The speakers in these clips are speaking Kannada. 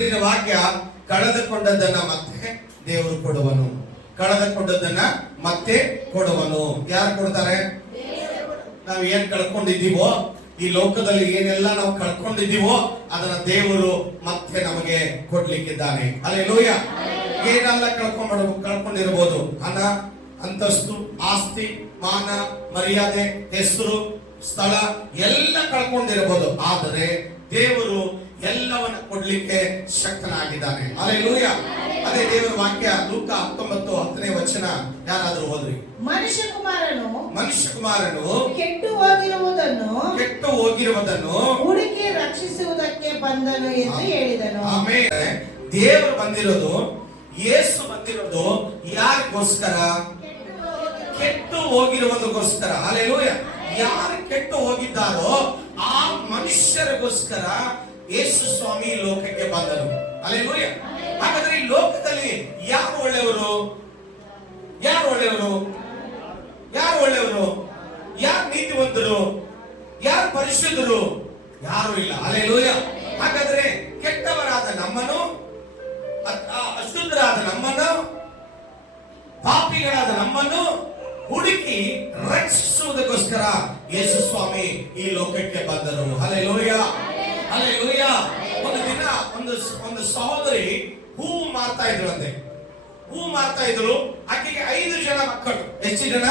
ವಾಕ್ಯ ಕಳೆದುಕೊಂಡದ್ದನ್ನ ಮತ್ತೆ ದೇವರು ಕೊಡುವನು. ಕಳೆದುಕೊಂಡದ್ದನ್ನ ಮತ್ತೆ ಕೊಡುವನು. ಯಾರು ಕೊಡ್ತಾರೆ? ನಾವು ಏನ್ ಕಳ್ಕೊಂಡಿದ್ದೀವೋ, ಈ ಲೋಕದಲ್ಲಿ ಏನೆಲ್ಲ ನಾವು ಕಳ್ಕೊಂಡಿದ್ದೀವೋ ಅದನ್ನ ದೇವರು ಮತ್ತೆ ನಮಗೆ ಕೊಡ್ಲಿಕ್ಕಿದ್ದಾನೆ. ಹಲ್ಲೆಲೂಯಾ. ಏನೆಲ್ಲ ಕಳ್ಕೊಂಡಿರಬಹುದು, ಹಣ, ಅಂತಸ್ತು, ಆಸ್ತಿ, ಮಾನ, ಮರ್ಯಾದೆ, ಹೆಸರು, ಸ್ಥಳ ಎಲ್ಲ ಕಳ್ಕೊಂಡಿರಬಹುದು. ಆದರೆ ದೇವರು ಎಲ್ಲವನ್ನ ಕೊಡ್ಲಿಕ್ಕೆ ಶಕ್ತನಾಗಿದ್ದಾನೆ. ಹಲ್ಲೆಲೂಯಾ. ಅದೇ ದೇವರ ವಾಕ್ಯ ಲೂಕ 19:10 ಯಾರಾದ್ರೂ ಓದ್ರಿ. ಮನುಷ್ಯ ಕುಮಾರನು ಕೆಟ್ಟು ಹೋಗಿರುವುದನ್ನು ಹುಡುಕಿ ರಕ್ಷಿಸುವುದಕ್ಕೆ ಬಂದನು ಎಂದು ಹೇಳಿದನು. ಆಮೇಲೆ ದೇವರು ಬಂದಿರೋದು, ಯೇಸು ಬಂದಿರೋದು ಯಾರಿಗೋಸ್ಕರ? ಕೆಟ್ಟು ಹೋಗಿರುವುದಕ್ಕೋಸ್ಕರ. ಹಲ್ಲೆಲೂಯಾ. ಯಾರು ಕೆಟ್ಟು ಹೋಗಿದ್ದಾರೋ ಆ ಮನುಷ್ಯರಿಗೋಸ್ಕರ ಯೇಸು ಸ್ವಾಮಿ ಲೋಕಕ್ಕೆ ಬಂದನು. ಹಲ್ಲೆಲೂಯಾ. ಹಾಗಾದ್ರೆ ಈ ಲೋಕದಲ್ಲಿ ಯಾರು ಒಳ್ಳೆಯವರು? ಯಾರು ಒಳ್ಳೆಯವರು? ಯಾರು ಒಳ್ಳೆಯವರು? ಯಾರು ನೀತಿವಂತರು? ಯಾರು ಪರಿಶುದ್ಧರು? ಯಾರು ಇಲ್ಲ. ಹಲ್ಲೆಲೂಯಾ. ಹಾಗಾದ್ರೆ ಕೆಟ್ಟವರಾದ ನಮ್ಮನ್ನು, ಅಶುದ್ಧರಾದ ನಮ್ಮನ್ನು, ಪಾಪಿಗಳಾದ ನಮ್ಮನ್ನು ಹುಡುಕಿ ರಕ್ಷಿಸುವುದಕ್ಕೋಸ್ಕರ ಯೇಸು ಸ್ವಾಮಿ ಈ ಲೋಕಕ್ಕೆ ಬಂದರು. ಹಲ್ಲೆಲೂಯಾ. ಹಲ್ಲೆಲೂಯಾ. ಒಂದು ದಿನ ಒಂದು ಸಹೋದರಿ ಹೂವು ಮಾರ್ತಾ ಇದ್ರು ಅಂತೆ. ಹೂವು ಮಾರ್ತಾ ಇದ್ರು. ಆಕೆಗೆ 5 ಜನ ಮಕ್ಕಳು. ಎಷ್ಟು ಜನ?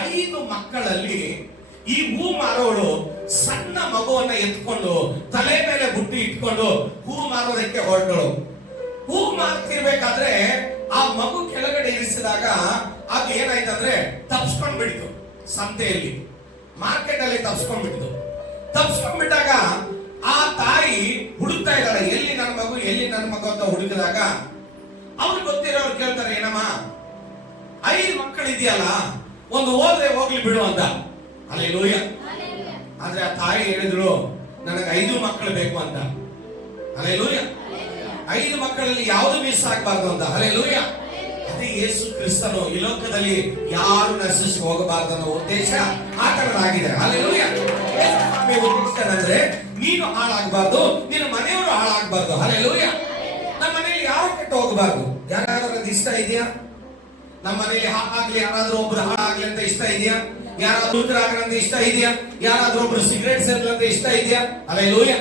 5 ಮಕ್ಕಳಲ್ಲಿ ಈ ಹೂ ಮಾರೋಳು ಸಣ್ಣ ಮಗುವನ್ನ ಎತ್ಕೊಂಡು ತಲೆ ಮೇಲೆ ಬುಟ್ಟಿ ಇಟ್ಕೊಂಡು ಹೂ ಮಾರೋದಕ್ಕೆ ಹೊರಟಳು. ಹೂ ಮಾರ್ತಿರ್ಬೇಕಾದ್ರೆ ಆ ಮಗು ಕೆಳಗಡೆ ಇರಿಸಿದಾಗ ಅದು ಏನಾಯ್ತಂದ್ರೆ ತಪ್ಸ್ಕೊಂಡ್ ಬಿಡ್ತು. ಸಂತೆಯಲ್ಲಿ, ಮಾರ್ಕೆಟ್ ಅಲ್ಲಿ ತಪ್ಸ್ಕೊಂಡ್ಬಿಡ್ತು. ತಪ್ಸ್ಕೊಂಡ್ಬಿಟ್ಟಾಗ ಆ ತಾಯಿ ಹುಡುಕ್ತಾ ಇದ್ದಾಳೆ, ಎಲ್ಲಿ ನನ್ನ ಮಗು, ಎಲ್ಲಿ ನನ್ನ ಮಗು ಅಂತ ಹುಡುಕಿದಾಗ ಅವ್ರು ಗೊತ್ತಿರೋರು ಕೇಳ್ತಾರೆ, ಏನಮ್ಮ 5 ಮಕ್ಕಳು ಇದೆಯಲ್ಲ, ಒಂದು ಹೋದ್ರೆ ಹೋಗ್ಲಿ ಬಿಡು ಅಂತ. ಹಲ್ಲೆಲೂಯಾ. ಆದ್ರೆ ಆ ತಾಯಿ ಹೇಳಿದ್ರು, ನನಗೆ 5 ಮಕ್ಕಳು ಬೇಕು ಅಂತ. ಹಲ್ಲೆಲೂಯಾ. 5 ಮಕ್ಕಳಲ್ಲಿ ಯಾವುದು ಮಿಸ್ ಆಗ್ಬಾರ್ದು ಅಂತ. ಹಲ್ಲೆಲೂಯಾ. ಅದೇ ಯೇಸು ಕ್ರಿಸ್ತನು ಈ ಲೋಕದಲ್ಲಿ ಯಾರು ನಶಿಸಿ ಹೋಗಬಾರದು ಅನ್ನೋ ಉದ್ದೇಶ ಆಗಿದೆ. ಹಲ್ಲೆಲೂಯಾ. ಅಂದ್ರೆ ನೀನು ಹಾಳಾಗಬಾರ್ದು, ನಿನ್ನ ಮನೆಯವರು ಹಾಳಾಗಬಾರ್ದು. ಹಲ್ಲೆಲೂಯಾ. ನಮ್ಮ ಮನೆಯಲ್ಲಿ ಯಾರು ಕೆಟ್ಟು ಹೋಗಬಾರ್ದು. ಯಾರಾದ್ರೂ ಇಷ್ಟ ಇದೆಯಾ? ನಮ್ಮ ಮನೆಯಲ್ಲಿ ಹಾಗಾಗ್ಲಿ, ಯಾರಾದ್ರೂ ಒಬ್ರು ಹಾಳಾಗ್ಲಿ ಅಂತ ಇಷ್ಟ ಇದೆಯಾ? ಯಾರಾದ್ರೂ ಅಂತ ಇಷ್ಟ ಇದೆಯಾ? ಯಾರಾದ್ರೂ ಒಬ್ರು ಸಿಗರೇಟ್ ಸೇರ್ಲಿ ಅಂತ ಇಷ್ಟ ಇದೆಯಾ? ಹಲ್ಲೆಲೂಯಾ.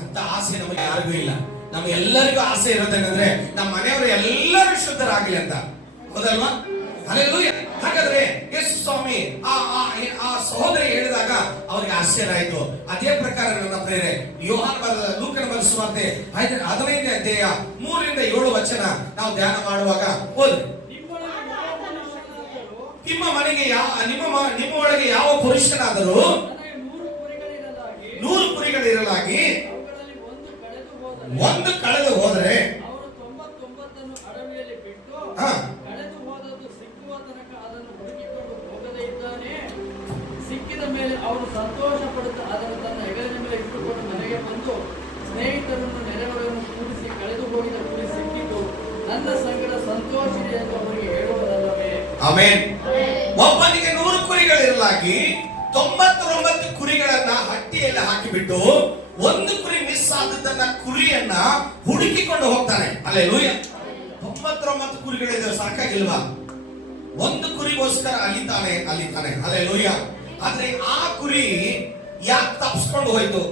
ಅಂತ ಆಸೆ ನಮಗೆ ಯಾರಿಗೂ ಇಲ್ಲ. ನಮ್ಮ ಎಲ್ಲರಿಗೂ ಆಸೆ ಇರೋದೇನಂದ್ರೆ ನಮ್ಮ ಮನೆಯವರು ಎಲ್ಲರೂ ಶುದ್ಧರಾಗಲಿ ಅಂತ. ಹೌದಲ್ವಾ? ಹಲ್ಲೆಲೂಯಾ. ಹಾಗಾದ್ರೆ ಯೇಸು ಸ್ವಾಮಿ ಆ ಸಹೋದರಿ ಹೇಳಿದಾಗ ಅವ್ರಿಗೆ ಆಶ್ಚರ್ಯ ಆಯ್ತು. ಅದೇ ಪ್ರಕಾರ ನನ್ನ ಪ್ರೇರೆ ಲೂಕನ ಬರೆದ ಸುವಾರ್ತೆ 15ನೇ ಅಧ್ಯಾಯ 3-7 ನಾವು ಧ್ಯಾನ ಮಾಡುವಾಗ ಓದ್ರಿ. ನಿಮ್ಮ ಮನೆಗೆ ನಿಮ್ಮ ಒಳಗೆ ಯಾವ ಪುರುಷನಾದರೂ 100 ಕುರಿಗಳಿರಲಾಗಿ ಒಂದು ಕಳೆದು ಹೋದರೆ ಅಡವಿಯಲ್ಲಿ ಬಿಟ್ಟು ಕಳೆದು ಹೋದದ್ದು ಸಿಕ್ಕುವ ತನಕ ಅದನ್ನು ಹುಡುಕಿಕೊಂಡು ಹೋಗದೇ ಇದ್ದಾನೆ. ಸಿಕ್ಕಿದ ಮೇಲೆ ಅವನು ಸಂತೋಷ ಪಡುತ್ತಾ ಅದನ್ನು ತನ್ನ ಹೆಗಲಿನ ಮೇಲೆ ಇಟ್ಟುಕೊಂಡು ಮನೆಗೆ ಬಂದು ಸ್ನೇಹಿತರನ್ನು, ನೆರೆಯವರನ್ನು ಕೂಡಿಸಿ ಕಳೆದು ಹೋಗಿದ ಕುರಿ ಸಿಕ್ಕಿತು, ನನ್ನ ಸಂಗಡ ಸಂತೋಷಿದೆ ಎಂದು ಅವರಿಗೆ ಹೇಳುವುದಲ್ಲವೇ? ಆಮೆನ್. ಒಬ್ಬನಿಗೆ 100 ಕುರಿಗಳಿರಲಾಗಿ 99 ಕುರಿಗಳನ್ನ ಹಟ್ಟಿಯಲ್ಲಿ ಹಾಕಿಬಿಟ್ಟು ಒಂದು ಕುರಿ ಮಿಸ್ ಆದದನ್ನ ಕುರಿಯನ್ನ ಹುಡುಕಿಕೊಂಡು ಹೋಗ್ತಾನೆ. ಹಲ್ಲೆಲೂಯಾ. 99 ಕುರಿಗಳಿದೆ, ಸಾಕಾಗಿಲ್ವಾ? ಒಂದು ಕುರಿಗೋಸ್ಕರ ಅಲಿತಾನೆ. ಹಲ್ಲೆಲೂಯಾ. ಆದ್ರೆ ಆ ಕುರಿ ಯಾಕೆ ತಪ್ಪಿಸ್ಕೊಂಡು ಹೋಯ್ತು?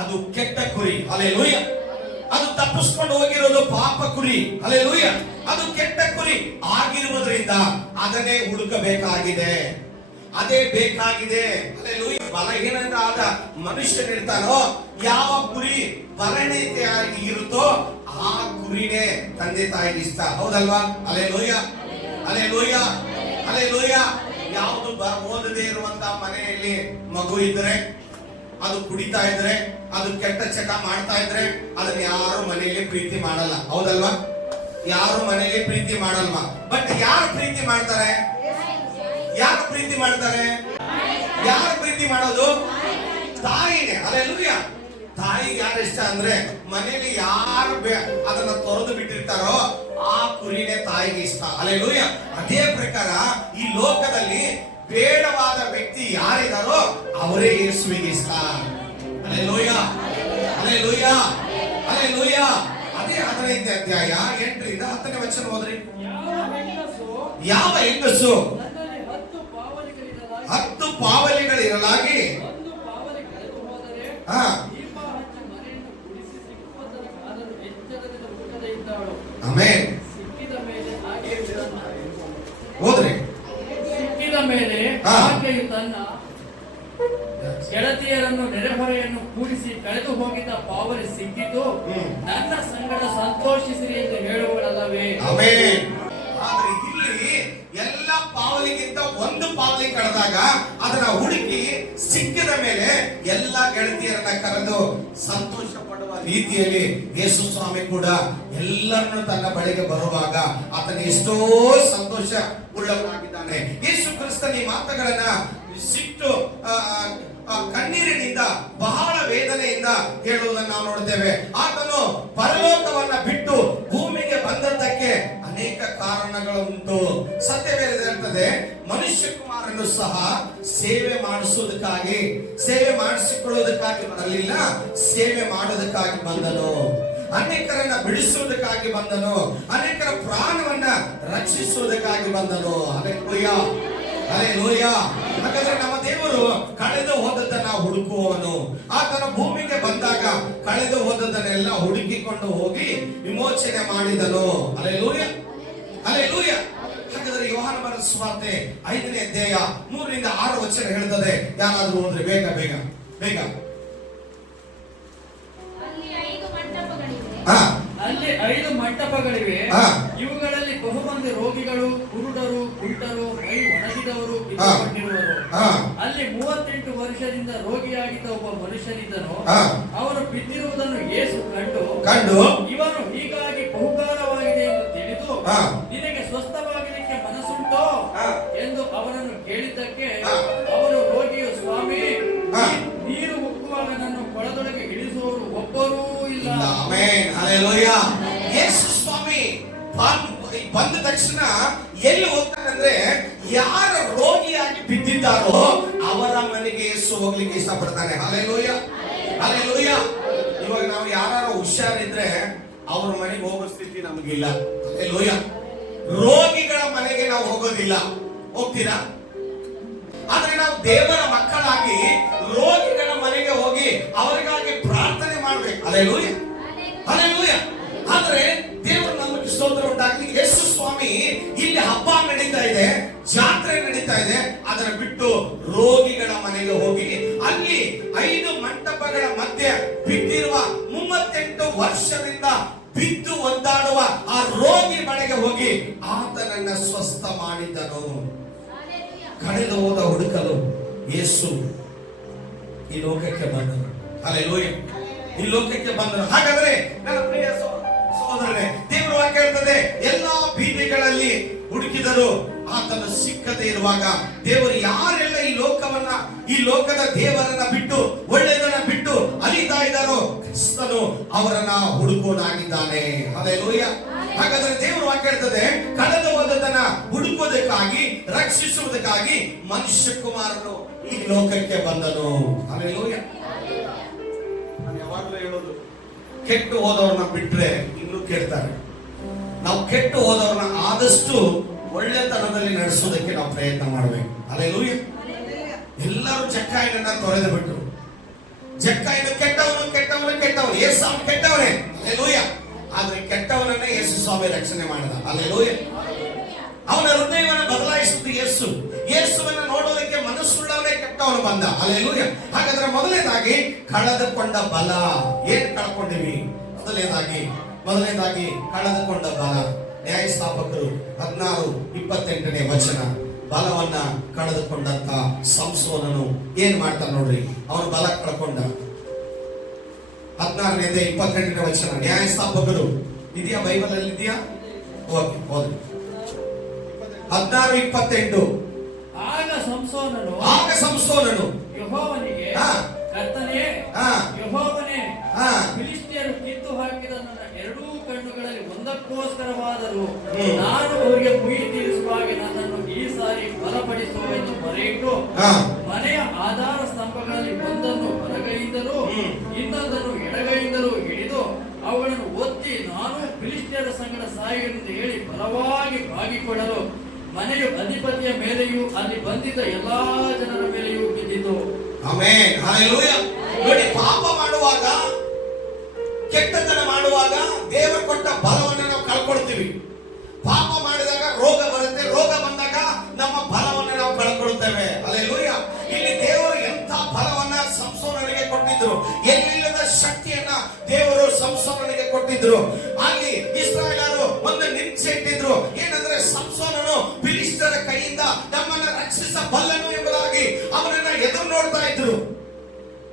ಅದು ಕೆಟ್ಟ ಕುರಿ. ಹಲ್ಲೆಲೂಯಾ. ಅದು ತಪ್ಪಿಸ್ಕೊಂಡು ಹೋಗಿರೋದು ಪಾಪ ಕುರಿ. ಹಲ್ಲೆಲೂಯಾ. ಅದು ಕೆಟ್ಟ ಕುರಿ ಆಗಿರುವುದರಿಂದ ಅದನ್ನೇ ಹುಡುಕಬೇಕಾಗಿದೆ. ಅದೇ ಬೇಕಾಗಿದೆ. ಹಲ್ಲೆಲೂಯಾ. ಬಲಹೀನರಾದ ಮನುಷ್ಯನಿರ್ತಾನೋ, ಯಾವ ಕುರಿ ಬಲಹೀನತೆಯಾಗಿ ಇರುತ್ತೋ ಆ ಕುರಿನೇ ತಂದೆ ತಾಯಿಗೆ ಇಷ್ಟ. ಹೌದಲ್ವಾ? ಹಲ್ಲೆಲೂಯಾ. ಹಲ್ಲೆಲೂಯಾ. ಹಲ್ಲೆಲೂಯಾ. ಯಾವುದು ಓದದೇ ಇರುವಂತ ಮನೆಯಲ್ಲಿ ಮಗು ಇದ್ರೆ, ಅದು ಕುಡಿತಾ ಇದ್ರೆ, ಅದು ಕೆಟ್ಟ ಚಟ ಮಾಡ್ತಾ ಇದ್ರೆ ಅದನ್ನ ಯಾರು ಮನೆಯಲ್ಲಿ ಪ್ರೀತಿ ಮಾಡಲ್ಲ. ಹೌದಲ್ವಾ? ಯಾರು ಮನೆಯಲ್ಲಿ ಪ್ರೀತಿ ಮಾಡಲ್ವಾ? ಬಟ್ ಯಾರು ಪ್ರೀತಿ ಮಾಡ್ತಾರೆ? ಯಾರು ಪ್ರೀತಿ ಮಾಡ್ತಾರೆ? ಯಾರು ಪ್ರೀತಿ ಮಾಡೋದು? ತಾಯಿನೇ. ಹಲ್ಲೆಲೂಯಾ. ತಾಯಿಗೆ ಯಾರು ಇಷ್ಟ ಅಂದ್ರೆ ಮನೆಯಲ್ಲಿ ಯಾರು ಅದನ್ನ ತೊರೆದು ಬಿಟ್ಟಿರ್ತಾರೋ ಆ ಕುರಿನೇ ತಾಯಿಗೆ ಇಷ್ಟ. ಹಲ್ಲೆಲೂಯಾ. ಅದೇ ಪ್ರಕಾರ ಈ ಲೋಕದಲ್ಲಿ ಬೇಡವಾದ ವ್ಯಕ್ತಿ ಯಾರಿದಾರೋ ಅವರೇ ಯೇಸುವಿಗೆ ಇಷ್ಟ. Hallelujah, hallelujah, hallelujah. ಅದೇ 15ನೇ ಅಧ್ಯಾಯ 8ರಿಂದ 10ನೇ ವಚನ ಓದ್ರಿ. ಯಾವ ಹೆಂಗಸು ನನ್ನಲ್ಲಿ 10 ಪಾವಲಿಗಳಿರಲಾಗಿ 10 ಪಾವಲಿಗಳಿರಲಾಗಿ ಒಂದು ಪಾವಲಿ ಕಳೆದು ಹೋದರೆ ಹಾ ದೀಪ ಹಚ್ಚ ಮನೆಯನ್ನು ಗುಡಿಸಿ ಸಿಕ್ಕುವ ತನಕ ಅದನ್ನು ಎಚ್ಚರದಿಂದ ಮುಟ್ಟದೆ ಇದ್ದಾಳು. ಆಮೆನ್. ಸಿಕ್ಕಿದ ಮೇಲೆ ಆಕೆಯು ತನ್ನ ಓದ್ರಿ. ಸಿಕ್ಕಿದ ಮೇಲೆ ಹಾ. ಆಕೆಯು ತನ್ನ ಗೆಳತಿಯರನ್ನು ನೆರೆಹೊರೆಯನ್ನು ಕೂಡಿಸಿ ಕಳೆದು ಹೋಗಿದ್ದ ಪಾವಲಿ ಸಿಕ್ಕಿತು, ನನ್ನ ಸಂಗಡ ಸಂತೋಷಿಸಿರಿ ಎಂದು ಹೇಳುವಳಲ್ಲವೇ. ಆಮೆನ್. ಆದ್ರೆ ಇಲ್ಲಿ ಎಲ್ಲ ಪಾವಲಿಗಿಂತ ಒಂದು ಪಾವಲಿ ಕಳೆದಾಗ ಅದನ್ನ ಹುಡುಕಿ ಸಿಕ್ಕಿದ ಮೇಲೆ ಎಲ್ಲ ಗೆಳತಿಯರನ್ನ ಕರೆದು ಸಂತೋಷ ಪಡುವ ರೀತಿಯಲ್ಲಿ ಯೇಸು ಸ್ವಾಮಿ ಕೂಡ ಎಲ್ಲರನ್ನು ತನ್ನ ಬಳಿಗೆ ಬರುವಾಗ ಆತನ ಎಷ್ಟೋ ಸಂತೋಷ ಉಳ್ಳವನಾಗಿದ್ದಾನೆ. ಯೇಸು ಕ್ರಿಸ್ತನ ಈ ಮಾತುಗಳನ್ನ ಸಿಟ್ಟು ಕಣ್ಣೀರಿನಿಂದ ಬಹಳ ವೇದನೆಯಿಂದ ಹೇಳುವುದನ್ನು ನಾವು ನೋಡ್ತೇವೆ. ಆತನು ಪರಲೋಕವನ್ನ ಬಿಟ್ಟು ಭೂಮಿಗೆ ಬಂದದ್ದಕ್ಕೆ ಅನೇಕ ಕಾರಣಗಳು ಉಂಟು. ಸತ್ಯವೇದನೆ ಮನುಷ್ಯ ಕುಮಾರನು ಸಹ ಸೇವೆ ಮಾಡಿಸುವುದಕ್ಕಾಗಿ, ಸೇವೆ ಮಾಡಿಸಿಕೊಳ್ಳುವುದಕ್ಕಾಗಿ ಬರಲಿಲ್ಲ, ಸೇವೆ ಮಾಡುವುದಕ್ಕಾಗಿ ಬಂದನು. ಅನೇಕರನ್ನ ಬಿಡಿಸುವುದಕ್ಕಾಗಿ ಬಂದನು, ಅನೇಕರ ಪ್ರಾಣವನ್ನ ರಕ್ಷಿಸುವುದಕ್ಕಾಗಿ ಬಂದನು. Hallelujah, hallelujah. ಹಾಗಾದ್ರೆ ನಮ್ಮ ದೇವರು ಕಳೆದು ಹೋದದ್ದನ್ನ ಹುಡುಕುವವನು. ಆತನ ಭೂಮಿಗೆ ಬಂದಾಗ ಕಳೆದು ಹೋದದ್ದನ್ನೆಲ್ಲ ಹುಡುಕಿಕೊಂಡು ಹೋಗಿ ವಿಮೋಚನೆ ಮಾಡಿದನು. Hallelujah, hallelujah. ಹಾಗಾದ್ರೆ ಯೋಹಾನ ಬರೆದ ಸುವಾರ್ತೆ 5ನೇ ಅಧ್ಯಾಯ 3ರಿಂದ 6 ವಚನ ಹೇಳ್ತದೆ. ಯಾರಾದ್ರೂ ಹೋದ್ರೆ ಬೇಗ ಬೇಗ ಬೇಗ. ಅಲ್ಲಿ 5 ಮಂಟಪಗಳಿವೆ. ಇವುಗಳಲ್ಲಿ ಬಹುಮಂದಿ ರೋಗಿಗಳು, ಕುರುಡರು, ಕುಂಟರು, ಮೈ ಒಣಗಿದವರು ಬಿದ್ದುಕೊಂಡಿರುವರು. ಅಲ್ಲಿ 38 ವರ್ಷದಿಂದ ರೋಗಿಯಾಗಿದ್ದ ಒಬ್ಬ ಮನುಷ್ಯನಿದ್ದನು. ಅವನು ಬಿದ್ದಿರುವುದನ್ನು ಯೇಸು ಕಂಡು ಇವನು ಹೀಗಾಗಿ ಬಹುಕಾಲವಾಗಿದೆ ಎಂದು ತಿಳಿದು, ನಿನಗೆ ಸ್ವಸ್ಥವಾಗಲಿಕ್ಕೆ ಮನಸ್ಸುಂಟೋ ಎಂದು ಅವನನ್ನು ಕೇಳಿದ್ದಕ್ಕೆ ಅವನು ರೋಗಿಯು, ಸ್ವಾಮಿ, ನೀರು ಉಕ್ಕುವಾಗ ನನ್ನ ಕೊಳದೊಳಗೆ ಇಳಿಸುವವರು ಒಬ್ಬರೂ ಇಲ್ಲ. Amen, hallelujah. ಯೇಸು ಸ್ವಾಮಿ ಬಂದ ತಕ್ಷಣ ಎಲ್ಲಿ ಹೋಗ್ತಾನಂದ್ರೆ, ಯಾರ ರೋಗಿಯಾಗಿ ಬಿದ್ದಿದ್ದಾರೋ ಅವರ ಮನೆಗೆ ಯೇಸು ಹೋಗ್ಲಿಕ್ಕೆ ಇಷ್ಟಪಡ್ತಾನೆ. Hallelujah, hallelujah. ಇವಾಗ ನಾವು ಯಾರು ಹುಷಾರಿದ್ರೆ ಅವ್ರ ಮನೆಗೆ ಹೋಗೋ ಸ್ಥಿತಿ ನಮಗಿಲ್ಲ. ಹಲ್ಲೆಲೂಯಾ. ರೋಗಿಗಳ ಮನೆಗೆ ನಾವು ಹೋಗೋದಿಲ್ಲ. ಹೋಗ್ತೀರಾ? ಆದ್ರೆ ನಾವು ದೇವರ ಮಕ್ಕಳಾಗಿ ರೋಗಿಗಳ ಮನೆಗೆ ಹೋಗಿ ಅವರಿಗಾಗಿ ಪ್ರಾರ್ಥನೆ ಮಾಡ್ಬೇಕು. Hallelujah, hallelujah. ಆದ್ರೆ ದೇವರು ನಮಗೆ ಸ್ತೋತ್ರ ಉಂಟಾಗಲಿ. ಯೇಸು ಸ್ವಾಮಿ ಇಲ್ಲಿ ಹಬ್ಬ ನಡೀತಾ ಇದೆ, ಜಾತ್ರೆ ನಡೀತಾ ಇದೆ, ಅದರ ಬಿಟ್ಟು ರೋಗಿಗಳ ಮನೆಗೆ ಹೋಗಿ ಅಲ್ಲಿ 5 ಮಂಟಪಗಳ ಮಧ್ಯೆ ಬಿದ್ದಿರುವ 38 ವರ್ಷದಿಂದ ಬಿದ್ದು ಒದ್ದಾಡುವ ಆ ರೋಗಿ ಮನೆಗೆ ಹೋಗಿ ಆತನನ್ನ ಸ್ವಸ್ಥ ಮಾಡಿದ್ದನು. ಕಳೆದು ಹೋದ ಹುಡುಕಲು ಯೇಸು ಈ ಲೋಕಕ್ಕೆ ಬಂದನು. ಹಲ್ಲೆಲೂಯಾ, ಈ ಲೋಕಕ್ಕೆ ಬಂದನು. ಹಾಗಾದ್ರೆ ನನ್ನ ಪ್ರಿಯ ಸಹೋದರನೇ, ದೇವರು ವಾಕ್ಯ ಹೇಳ್ತದೆ, ಎಲ್ಲಾ ಬೀದಿಗಳಲ್ಲಿ ಹುಡುಕಿದರು, ಆತನು ಸಿಕ್ಕದೇ ಇರುವಾಗ ದೇವರು ಯಾರೆಲ್ಲ ಈ ಲೋಕದ ದೇವರನ್ನ ಬಿಟ್ಟು, ಒಳ್ಳೆಯದನ್ನ ಬಿಟ್ಟು ಅಲಿತಾ ಇದ್ದಾರೋ ಕ್ರಿಸ್ತನು ಅವರನ್ನ ಹುಡುಕೋನಾಗಿದ್ದಾನೆ. ಹಲ್ಲೆಲೂಯಾ. ಹಾಗಾದ್ರೆ ದೇವರು ವಾಕ್ಯ ಹೇಳ್ತದೆ, ಕಳೆದು ಹೋದದನ್ನ ಹುಡುಕೋದಕ್ಕಾಗಿ, ರಕ್ಷಿಸುವುದಕ್ಕಾಗಿ ಮನುಷ್ಯ ಕುಮಾರನು ಈ ಲೋಕಕ್ಕೆ ಬಂದನು. ಹಲ್ಲೆಲೂಯಾ. ನಾನು ಯಾವಾಗಲೂ ಹೇಳೋದು, ಕೆಟ್ಟು ಹೋದವ್ರನ್ನ ಬಿಟ್ರೆ ಇನ್ನೂ ಕೆಡ್ತಾರೆ. ನಾವು ಕೆಟ್ಟು ಹೋದವ್ರನ್ನ ಆದಷ್ಟು ಒಳ್ಳೆತನದಲ್ಲಿ ನಡೆಸೋದಕ್ಕೆ ನಾವು ಪ್ರಯತ್ನ ಮಾಡಬೇಕು. ಹಲ್ಲೆಲೂಯಾ. ಎಲ್ಲರೂ ಜಕ್ಕಾಯನನ್ನ ತೊರೆದು ಬಿಟ್ರು. ಜಕ್ಕಾಯನು ಕೆಟ್ಟವನು ಕೆಟ್ಟವನು ಕೆಟ್ಟವನು, ಯೇಸು ಕೆಟ್ಟವನೇ. ಹಲ್ಲೆಲೂಯಾ. ಆದ್ರೆ ಕೆಟ್ಟವನನ್ನೇ ಯೇಸು ಸ್ವಾಮಿ ರಕ್ಷಣೆ ಮಾಡಿದ. ಹಲ್ಲೆಲೂಯಾ. ಅವನ ಹೃದಯವನ್ನು ಬದಲಾಯಿಸಿದ್ದು ಯೇಸು. ಯೇಸುವನ್ನ ನೋಡೋದಕ್ಕೆ ಮನಸ್ಸುಳ್ಳವನೇ ಕೆಟ್ಟವನು ಬಂದ. ಹಲ್ಲೆಲೂಯಾ. ಹಾಗಾದ್ರೆ ಮೊದಲನೇದಾಗಿ ಕಳೆದುಕೊಂಡ ಬಲ. ಏನ್ ಕಳ್ಕೊಂಡಿವಿ? ಮೊದಲನೇದಾಗಿ ಕಳೆದುಕೊಂಡ ಬಲ. ನ್ಯಾಯಸ್ಥಾಪಕರು 16:28 ವಚನ. ಬಲವನ್ನ ಕಳೆದುಕೊಂಡಂತ ಸಂಸೋನನು ಏನ್ ಮಾಡ್ತಾನೆ ನೋಡ್ರಿ. ಅವನು ಬಲ ಕಳ್ಕೊಂಡ. 16:22 ವಚನ. ನ್ಯಾಯಸ್ಥಾಪಕರು ಇದೆಯಾ? ಬೈಬಲ್ ಅಲ್ಲಿ ಇದೆಯಾ? ಓಕೆ, ಓದಿ. 16:28. ಆಗ ಸಂಸೋನನು ಯೆಹೋವನಿಗೆ, ಕರ್ತನೇ, ಯೆಹೋವನೇ, ಫಿಲಿಷ್ಟಿಯರು ಕಿತ್ತು ಹಾಕಿದ ನನ್ನ 2 ಕಣ್ಣುಗಳಲ್ಲಿ ಒಂದಕ್ಕೋಸ್ಕರವಾದರೂ ನಾನು ಅವರಿಗೆ ಮುಯಿ ತೀರಿಸುವಾಗ ನನ್ನನ್ನು ಈ ಸಾರಿ ಬಲಪಡಿಸುವೆಂದು ಮೊರೆಯಿಟ್ಟು ಮನೆಯ ಆಧಾರ ಸ್ತಂಭಗಳಲ್ಲಿ ಒಂದನ್ನು ಬಲಗೈಯಿಂದಲೂ ಮನೆಯು ಅಧಿಪತಿಯ ಮೇಲೆಯೂ ಅಲ್ಲಿ ಬಂದಿದ್ದ ಎಲ್ಲಾ ಜನರ ಮೇಲೆಯೂ ಬಿದ್ದಿತು. Amen, hallelujah. ನೋಡಿ, ಪಾಪ ಮಾಡುವಾಗ, ಕೆಟ್ಟತನ ಮಾಡುವಾಗ ದೇವರು ಕೊಟ್ಟ ಬಲವನ್ನು ನಾವು ಕಳ್ಕೊಳ್ತೀವಿ. ಪಾಪ ಮಾಡಿದಾಗ ರೋಗ ಬರುತ್ತೆ, ರೋಗ ಬಂದಾಗ ನಮ್ಮ ಬಲವನ್ನು ನಾವು ಕಳ್ಕೊಳ್ತೇವೆ. ಹಲ್ಲೆಲೂಯಾ. ಇಲ್ಲಿ ದೇವರು ಎಂಥ ಬಲವನ್ನ ಸಂಸೋನನಿಗೆ ಕೊಟ್ಟಿದ್ರು, ಎಲ್ಲಿಲ್ಲದ ಶಕ್ತಿಯನ್ನ ದೇವರು ಸಂಸೋನನಿಗೆ ಕೊಟ್ಟಿದ್ರು. ಅಲ್ಲಿ ಇಸ್ರಾಯೇಲರು ಒಂದು ನಿರೀಕ್ಷೆ ಇಟ್ಟಿದ್ರು, ಏನಂದ್ರೆ ಸಂಸೋನನು ಫಿಲಿಷ್ಟಿಯರ ಕೈಯಿಂದ ನಮ್ಮನ್ನ ರಕ್ಷಿಸಬಲ್ಲನು ಎಂಬುದಾಗಿ ಅವನನ್ನ ಎದುರು ನೋಡ್ತಾ ಇದ್ರು.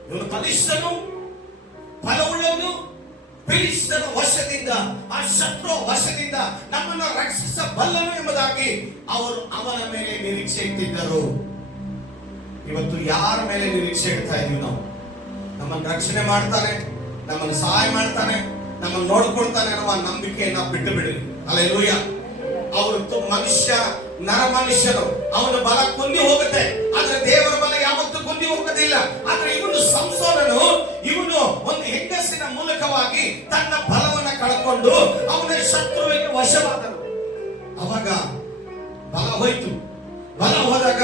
ಇವನು ಬಲಿಷ್ಠನು, ಬಲವುಳ್ಳವನು, ಫಿಲಿಷ್ಟಿಯರ ವಶದಿಂದ, ಆ ಶತ್ರು ವಶದಿಂದ ನಮ್ಮನ್ನು ರಕ್ಷಿಸಬಲ್ಲನು ಎಂಬುದಾಗಿ ಅವರು ಅವನ ಮೇಲೆ ನಿರೀಕ್ಷೆ ಇಟ್ಟಿದ್ದರು. ಇವತ್ತು ಯಾರ ಮೇಲೆ ನಿರೀಕ್ಷೆ ಇಡ್ತಾ ಇದೀವಿ ನಾವು? ನಮ್ಮನ್ನು ರಕ್ಷಣೆ ಮಾಡ್ತಾನೆ, ನಮ್ಮನ್ನು ಸಹಾಯ ಮಾಡ್ತಾನೆ, ನಮ್ಮನ್ನು ನೋಡ್ಕೊಳ್ತಾನೆ ಅನ್ನುವ ನಂಬಿಕೆಯನ್ನ ಬಿಟ್ಟು ಬಿಡಿ. ಹಲ್ಲೆಲೂಯಾ. ಅವರು ಮನುಷ್ಯ, ನರ ಮನುಷ್ಯನು, ಅವನ ಬಲ ಕುಂದಿ ಹೋಗುತ್ತೆ, ಆದ್ರೆ ದೇವರ ಬಲ ಯಾವತ್ತೂ ಕುಂದಿ ಹೋಗೋದಿಲ್ಲ. ಆದ್ರೆ ಇವನು ಸಂಸೋನನು, ಇವನು ಒಂದು ಹೆಂಗಸಿನ ಮೂಲಕವಾಗಿ ತನ್ನ ಬಲವನ್ನ ಕಳ್ಕೊಂಡು ಅವನ ಶತ್ರುವಿಗೆ ವಶವಾದನು. ಅವಾಗ ಬಲ ಹೋಯ್ತು. ಬಲ ಹೋದಾಗ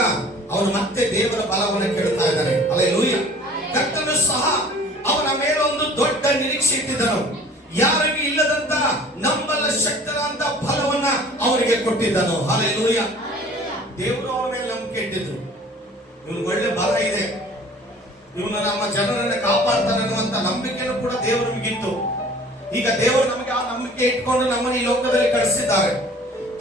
ಅವನು ಮತ್ತೆ ದೇವರ ಬಲವನ್ನು ಕೇಳ್ತಾ ಇದ್ದಾನೆ. ಹಲ್ಲೆಲೂಯಾ. ಕರ್ತನು ಸಹ ಅವನ ಮೇಲೆ ಒಂದು ದೊಡ್ಡ ನಿರೀಕ್ಷೆ ಇಟ್ಟಿದ್ದನು. ಯಾರಿಗೂ ಇಲ್ಲದಂತ ನಂಬಲ ಶಕ್ತರಾದ ಬಲವನ್ನ ಅವರಿಗೆ ಕೊಟ್ಟಿದ್ದನು. ಹಲ್ಲೆಲೂಯಾ. ದೇವರು ಅವನ ಮೇಲೆ ನಂಬಿಕೆ ಇಟ್ಟಿದ್ರು. ಇವನು ಒಳ್ಳೆ ಬಲ ಇದೆ, ಇವನು ನಮ್ಮ ಜನರನ್ನ ಕಾಪಾಡ್ತಾನೆ ಅನ್ನುವಂತ ನಂಬಿಕೆನೂ ಕೂಡ ದೇವರಿಗಿತ್ತು. ಈಗ ದೇವರು ನಮಗೆ ಆ ನಂಬಿಕೆ ಇಟ್ಕೊಂಡು ನಮ್ಮನ್ನು ಈ ಲೋಕದಲ್ಲಿ ಕಳಿಸಿದ್ದಾರೆ.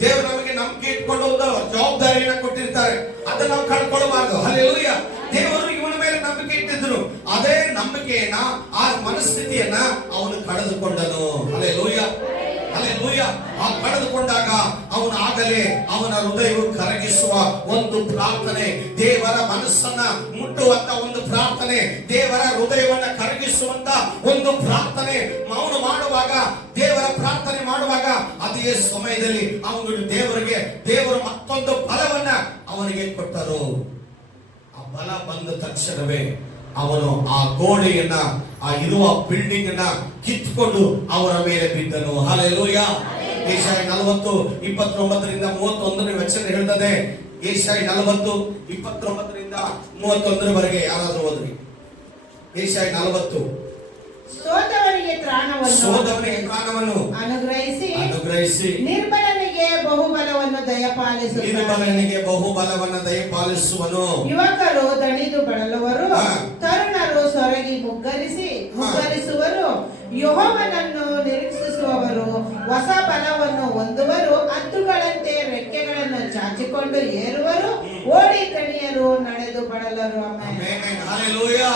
ದೇವರು ನಮಗೆ ನಂಬಿಕೆ ಇಟ್ಕೊಂಡು ಒಂದು ಜವಾಬ್ದಾರಿಯನ್ನ ಕೊಟ್ಟಿರ್ತಾರೆ, ಅದನ್ನ ನಾವು ಕಳ್ಕೊಳ್ಬಾರ್ದು. ಹಲ್ಲೆಲೂಯಾ. ದೇವರು ಇವನ ಮೇಲೆ ನಂಬಿಕೆ ಇಟ್ಟಿದ್ರು. ಅದೇ ನಂಬಿಕೆಯನ್ನ, ಆ ಮನಸ್ಥಿತಿಯನ್ನ ಅವನು ಕಳೆದುಕೊಂಡನು. Hallelujah, hallelujah. ಆ ಕಳೆದುಕೊಂಡಾಗ ಅವನು ಆಗಲೇ ಅವನ ಹೃದಯವು ಕರಗಿಸುವ ಒಂದು ಪ್ರಾರ್ಥನೆ, ದೇವರ ಮನಸ್ಸನ್ನ ಮುಟ್ಟುವಂತ ಒಂದು ಪ್ರಾರ್ಥನೆ, ದೇವರ ಹೃದಯವನ್ನ ಕರಗಿಸುವಂತ ಒಂದು ಪ್ರಾರ್ಥನೆ ಅವನು ಮಾಡುವಾಗ, ದೇವರ ಪ್ರಾರ್ಥನೆ ಮಾಡುವಾಗ ಅದೇ ಸಮಯದಲ್ಲಿ ಅವನು ದೇವರು ಮತ್ತೊಂದು ಬಲವನ್ನ ಅವನಿಗೆ ಕೊಟ್ಟರು. ಆ ಬಲ ಬಂದ ತಕ್ಷಣವೇ ಅವನು ಆ ಗೋಡೆಯನ್ನ, ಆ ಇರುವ ಬಿಲ್ಡಿಂಗ್ ಅನ್ನ ಕಿತ್ಕೊಂಡು ಅವರ ಮೇಲೆ ಬಿದ್ದನು. ಹಲ್ಲೆಲೂಯಾ. ಯೆಶಾಯ 40:29-31 ವಚನ ಹೇಳ್ತದೆ. ಯೆಶಾಯ 40:29-31 ಯಾರಾದ್ರೂ ಓದ್ರಿ. ಯೆಶಾಯ 40. ಸೋತವನಿಗೆ ತ್ರಾಣವನ್ನು ಅನುಗ್ರಹಿಸಿ ನಿರ್ಬಲನಿಗೆ ಬಹುಬಲವನ್ನು ದಯಪಾಲಿಸುವನು. ಯುವಕರು ದಣಿದು ಬಳಲುವರು, ತರುಣರು ಸೊರಗಿ ಮುಗ್ಗರಿಸುವರು. ಯೆಹೋವನನ್ನು ನಿರೀಕ್ಷಿಸುವವರು ಹೊಸ ಬಲವನ್ನು ಹೊಂದುವರು, ಹದ್ದುಗಳಂತೆ ರೆಕ್ಕೆಗಳನ್ನು ಚಾಚಿಕೊಂಡು ಏರುವರು, ಓಡಿ ತಣಿಯರು, ನಡೆದು ಬಳಲರು. ಆಮೆನ್. Hallelujah,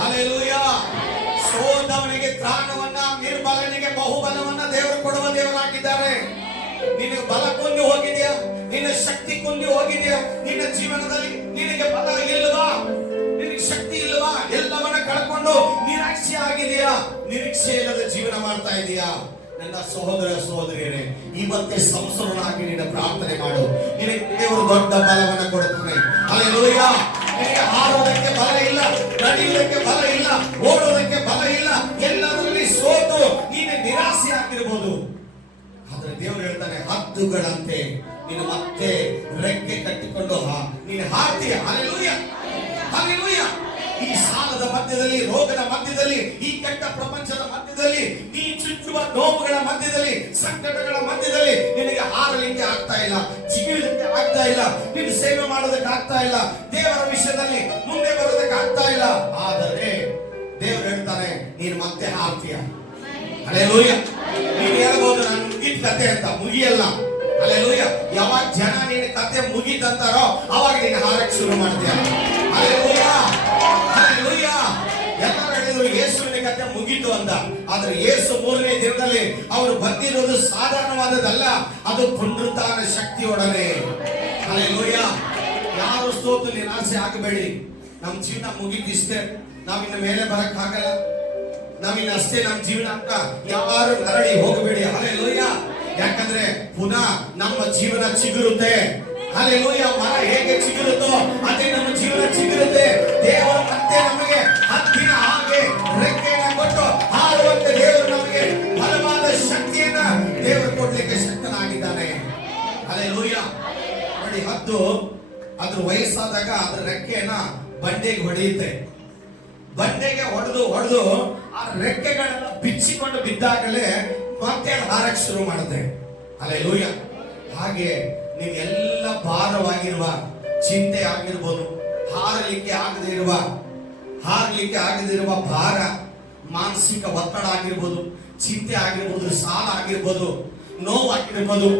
hallelujah. ಸೋದವನಿಗೆ ತ್ರಾಣವನ್ನ, ನಿರ್ಬಲನಿಗೆ ಬಹುಬಲವನ್ನ ದೇವರು ಕೊಡುವ ದೇವರಾಗಿದ್ದಾರೆ. ನಿನಗೆ ಬಲ ಕುಂದಿ ಹೋಗಿದೆಯಾ? ನಿನ್ನ ಶಕ್ತಿ ಕುಂದಿ ಹೋಗಿದೆಯಾ? ನಿನ್ನ ಜೀವನದಲ್ಲಿ ನಿನಗೆ ಬಲ ಇಲ್ಲವಾ? ನಿನಗೆ ಶಕ್ತಿ ಇಲ್ಲವಾ? ಎಲ್ಲವನ್ನ ಕಳ್ಕೊಂಡು ನಿರಾಶೆ ಆಗಿದೆಯಾ? ನಿರೀಕ್ಷೆ ಇಲ್ಲದ ಜೀವನ ಮಾಡ್ತಾ ಇದೆಯಾ? ನನ್ನ ಸಹೋದರ ಸಹೋದರಿಯರೇ, ಇವತ್ತೇ ಸಂಸರನಾಗಿ ನಿನ್ನ ಪ್ರಾರ್ಥನೆ ಮಾಡು. ನಿನಗೆ ದೇವರು ದೊಡ್ಡ ಬಲವನ್ನ ಕೊಡುತ್ತಾನೆ. ಹಲ್ಲೆಲೂಯಾ. ನಿನಗೆ ಹಾರೋದಕ್ಕೆ ಬಲ ಇಲ್ಲ, ನಡೆಯುವುದಕ್ಕೆ ಬಲ ಇಲ್ಲ, ಓಡೋದಕ್ಕೆ ಬಲ ಇಲ್ಲ, ಎಲ್ಲದರಲ್ಲಿ ಸೋತು ನೀನು ನಿರಾಸೆ ಆಗಿರಬಹುದು. ಆದ್ರೆ ದೇವರು ಹೇಳ್ತಾನೆ, ಹದ್ದುಗಳಂತೆ ನೀನು ಮತ್ತೆ ರೆಕ್ಕೆ ಕಟ್ಟಿಕೊಂಡು ನೀನು ಹಾರ್ತೀಯ. Hallelujah, hallelujah. ಈ ಸಾಲದ ಮಧ್ಯದಲ್ಲಿ, ರೋಗದ ಮಧ್ಯದಲ್ಲಿ, ಈ ಕೆಟ್ಟ ಪ್ರಪಂಚದ ಮಧ್ಯದಲ್ಲಿ, ನೀ ಚುಚ್ಚುವ ನೋವುಗಳ ಮಧ್ಯದಲ್ಲಿ, ಸಂಕಟಗಳ ಮಧ್ಯದಲ್ಲಿ ನಿನಗೆ ಹಾರಲಿಕ್ಕೆ ಆಗ್ತಾ ಇಲ್ಲ, ಜಿಗಿಯುವುದಕ್ಕೆ ಆಗ್ತಾ ಇಲ್ಲ, ನೀನು ಸೇವೆ ಮಾಡೋದಕ್ಕೆ ಆಗ್ತಾ ಇಲ್ಲ, ದೇವರ ವಿಷಯದಲ್ಲಿ ಮುಂದೆ ಬರೋದಕ್ಕೆ ಆಗ್ತಾ ಇಲ್ಲ. ಆದರೆ ದೇವರು ಹೇಳ್ತಾನೆ, ನೀನು ಮತ್ತೆ ಹಾರ್ತೀಯ. ಹಲ್ಲೆಲೂಯಾ. ನೀನು ಹೇಳ್ಬೋದು, ನಾನು ಮುಗಿದ ಕತೆ ಅಂತ. ಮುಗಿಯಲ್ಲ. ಹಲ್ಲೆಲೂಯಾ. ಯಾವಾಗ ಜನ ನಿನ್ನ ಕತೆ ಮುಗಿದಂತಾರೋ ಅವಾಗ ನೀನು ಹಾರಕ್ಕೆ ಶುರು ಮಾಡ್ತೀಯ. Hallelujah, hallelujah. ಎಲ್ಲರೂ ಹೇಳಿದ್ರು ಯೇಸುವಿನ ಕತೆ ಮುಗಿತು ಅಂತ. ಆದ್ರೆ ಯೇಸು 3ನೇ ದಿನದಲ್ಲಿ ಅವರು ಬಂದಿರೋದು ಸಾಧಾರಣವಾದದಲ್ಲ, ಅದು ಪುನರುತ್ಥಾನ ಶಕ್ತಿಯೊಡನೆ. ಹಲ್ಲೆಲೂಯಾ. ಯಾರು ಸೋತು ನಿರಾಸೆ ಆಗಬೇಡಿ. ನಮ್ಮ ಜೀವನ ಮುಗಿದಿಷ್ಟೇ, ನಾವಿನ್ನ ಮೇಲೆ ಬರಕ್ ಆಗಲ್ಲ, ನಾವಿನ್ನ ಅಷ್ಟೇ ನಮ್ಮ ಜೀವನ ಅಂತ ಯಾರು ನರಳಿ ಹೋಗಬೇಡಿ. ಹಲ್ಲೆಲೂಯಾ. ಯಾಕಂದ್ರೆ ಪುನಃ ನಮ್ಮ ಜೀವನ ಚಿಗುರುತ್ತೆ. ಹಲ್ಲೆಲೂಯಾ. ಮರ ಹೇಗೆ ಚಿಗುರುತ್ತೋ ಅದೇ ನಮ್ಮ ಜೀವನ ಚಿಗುರುತ್ತೆ. ದೇವರು ಮತ್ತೆ ನಮಗೆ ಹದ್ದಿನ ಹಾಗೆ ರೆಕ್ಕೆಯನ್ನು ಕೊಟ್ಟು ಹಾರುವಂತೆ ದೇವರು ನಮಗೆ ಬಲವಾದ ಶಕ್ತಿಯನ್ನ ದೇವರು ಕೊಡ್ಲಿಕ್ಕೆ ಶಕ್ತನಾಗಿದ್ದಾನೆ. ಹಲ್ಲೆಲೂಯಾ. ಹದ್ದು ಅದ್ರ ವಯಸ್ಸಾದಾಗ ಅದ್ರ ರೆಕ್ಕೆಯನ್ನ ಬಂಡೆಗೆ ಹೊಡೆಯುತ್ತೆ. ಬಂಡೆಗೆ ಹೊಡೆದು ಆ ರೆಕ್ಕೆಗಳೆಲ್ಲ ಬಿಚ್ಚಿಕೊಂಡು ಬಿದ್ದಾಗಲೇ ಮತ್ತೆ ಹಾರಕ್ಕೆ ಶುರು ಮಾಡುತ್ತೆ. ಹಲ್ಲೆಲೂಯಾ. ಹಾಗೆ ನೀವೆಲ್ಲ ಭಾರವಾಗಿರುವ ಚಿಂತೆ ಆಗಿರ್ಬೋದು, ಹಾರಲಿಕ್ಕೆ ಆಗದಿರುವ ಭಾರ, ಮಾನಸಿಕ ಒತ್ತಡ ಆಗಿರ್ಬೋದು, ಚಿಂತೆ ಆಗಿರ್ಬೋದು, ಸಾಲ ಆಗಿರ್ಬೋದು, ನೋವಾಗಿರ್ಬೋದು,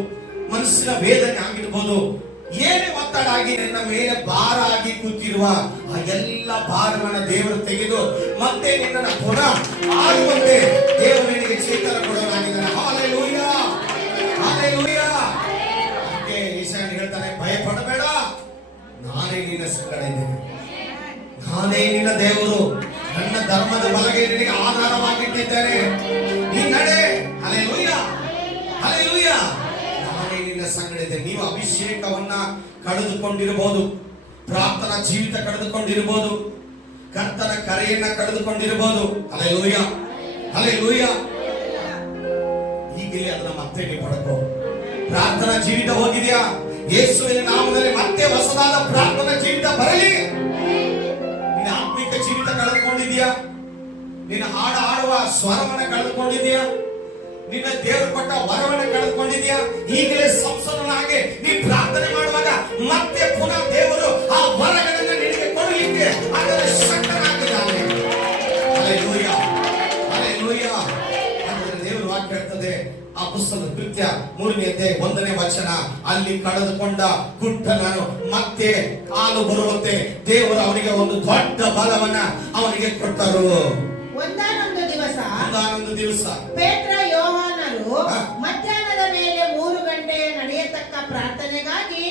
ಮನಸ್ಸಿನ ವೇದನೆ ಆಗಿರ್ಬೋದು, ಏನೇ ಒತ್ತಡ ಆಗಿ ನಿನ್ನ ಮೇಲೆ ಭಾರ ಆಗಿ ಕೂತಿರುವ ಆ ಎಲ್ಲ ಭಾರವನ್ನ ದೇವರು ತೆಗೆದು ಮತ್ತೆ ನಿನ್ನನ್ನು ಪುನಃ ಆಗುವಂತೆ ದೇವರು ನಿನಗೆ ಚೇತನ ಕೊಡೋನಾಗಿದ್ದಾನೆ. Hallelujah, hallelujah. ಅದಕ್ಕೆ ಈಶಾನ್ಯ ಹೇಳ್ತಾನೆ, ಭಯ ಪಡಬೇಡ, ನಾನೇ ನಿನ್ನ ಸಂಗಡ ಇದ್ದೇನೆ, ನಾನೇ ನಿನ್ನ ದೇವರು, ನನ್ನ ಧರ್ಮದ ಬಲಗೆ ನಿನಗೆ ಆಧಾರವಾಗಿಟ್ಟಿದ್ದೇನೆ, ನೀ ನಡೆ. Hallelujah, hallelujah. ನಾನೇ ನಿನ್ನ ಸಂಗಡ ಇದ್ದೇನೆ. ನೀವು ಅಭಿಷೇಕವನ್ನ ಕಳೆದುಕೊಂಡಿರಬಹುದು, ಪ್ರಾರ್ಥನಾ ಜೀವಿತ ಕಳೆದುಕೊಂಡಿರಬಹುದು, ಕರ್ತನ ಕರೆಯನ್ನ ಕಳೆದುಕೊಂಡಿರಬಹುದು. Hallelujah, hallelujah. ಈಗಲೇ ಅದನ್ನ ಮತ್ತೆ ನೀವು ಪಡ್ಕೋ. ಪ್ರಾರ್ಥನಾ ಜೀವಿತ ಹೋಗಿದೆಯಾ? ಯೇಸುವಿನ ನಾಮದಲ್ಲಿ ಮತ್ತೆ ಹೊಸದಾದ ಪ್ರಾರ್ಥನಾ ಜೀವಿತ ಬರಲಿ. ನಿನ್ನ ಆತ್ಮಿಕ ಜೀವಿತ ಕಳೆದುಕೊಂಡಿದ್ಯಾ? ನಿನ್ನ ಹಾಡುವ ಸ್ವರವನ್ನ ಕಳೆದುಕೊಂಡಿದ್ಯಾ? ನಿನ್ನ ದೇವರು ಕೊಟ್ಟ ವರವನ್ನ ಕಳೆದುಕೊಂಡಿದ್ಯಾ? ಈಗಲೇ ಸಂಸದನಾಗಿ ನೀ ಪ್ರಾರ್ಥನೆ ಮಾಡುವಾಗ ಮತ್ತೆ ಪುನಃ ದೇವರು ಆ ವರಗಳನ್ನು ನಿನಗೆ ಕೊಡಲಿಕ್ಕೆ ಅದರ ಶಕ್ತನಾಗಿದ್ದಾನೆ. Hallelujah, hallelujah. ಅಂದರೆ ದೇವರು ವಾಕ್ಯ ಹೇಳ್ತದೆ, ಅಪೊಸ್ತಲರ ಕೃತ್ಯ 3ನೇ ಅಧ್ಯಾಯ 1ನೇ ವಚನ, ಅಲ್ಲಿ ಕಳೆದುಕೊಂಡ ಗುಟ್ಟನನ್ನು ಮತ್ತೆ ಕಾಲು ಬರುವಂತೆ ದೇವರು ಅವನಿಗೆ ಒಂದು ದೊಡ್ಡ ಬಲವನ್ನ ಅವನಿಗೆ ಕೊಟ್ಟರು. ಒಂದಾನೊಂದು ದಿವಸ ಪೇತ್ರ ಯೋಹಾನರು ಮಧ್ಯಾಹ್ನದ ಮೇಲೆ 3 ಗಂಟೆಯ ನಡೆಯತಕ್ಕ ಪ್ರಾರ್ಥನೆಗಾಗಿ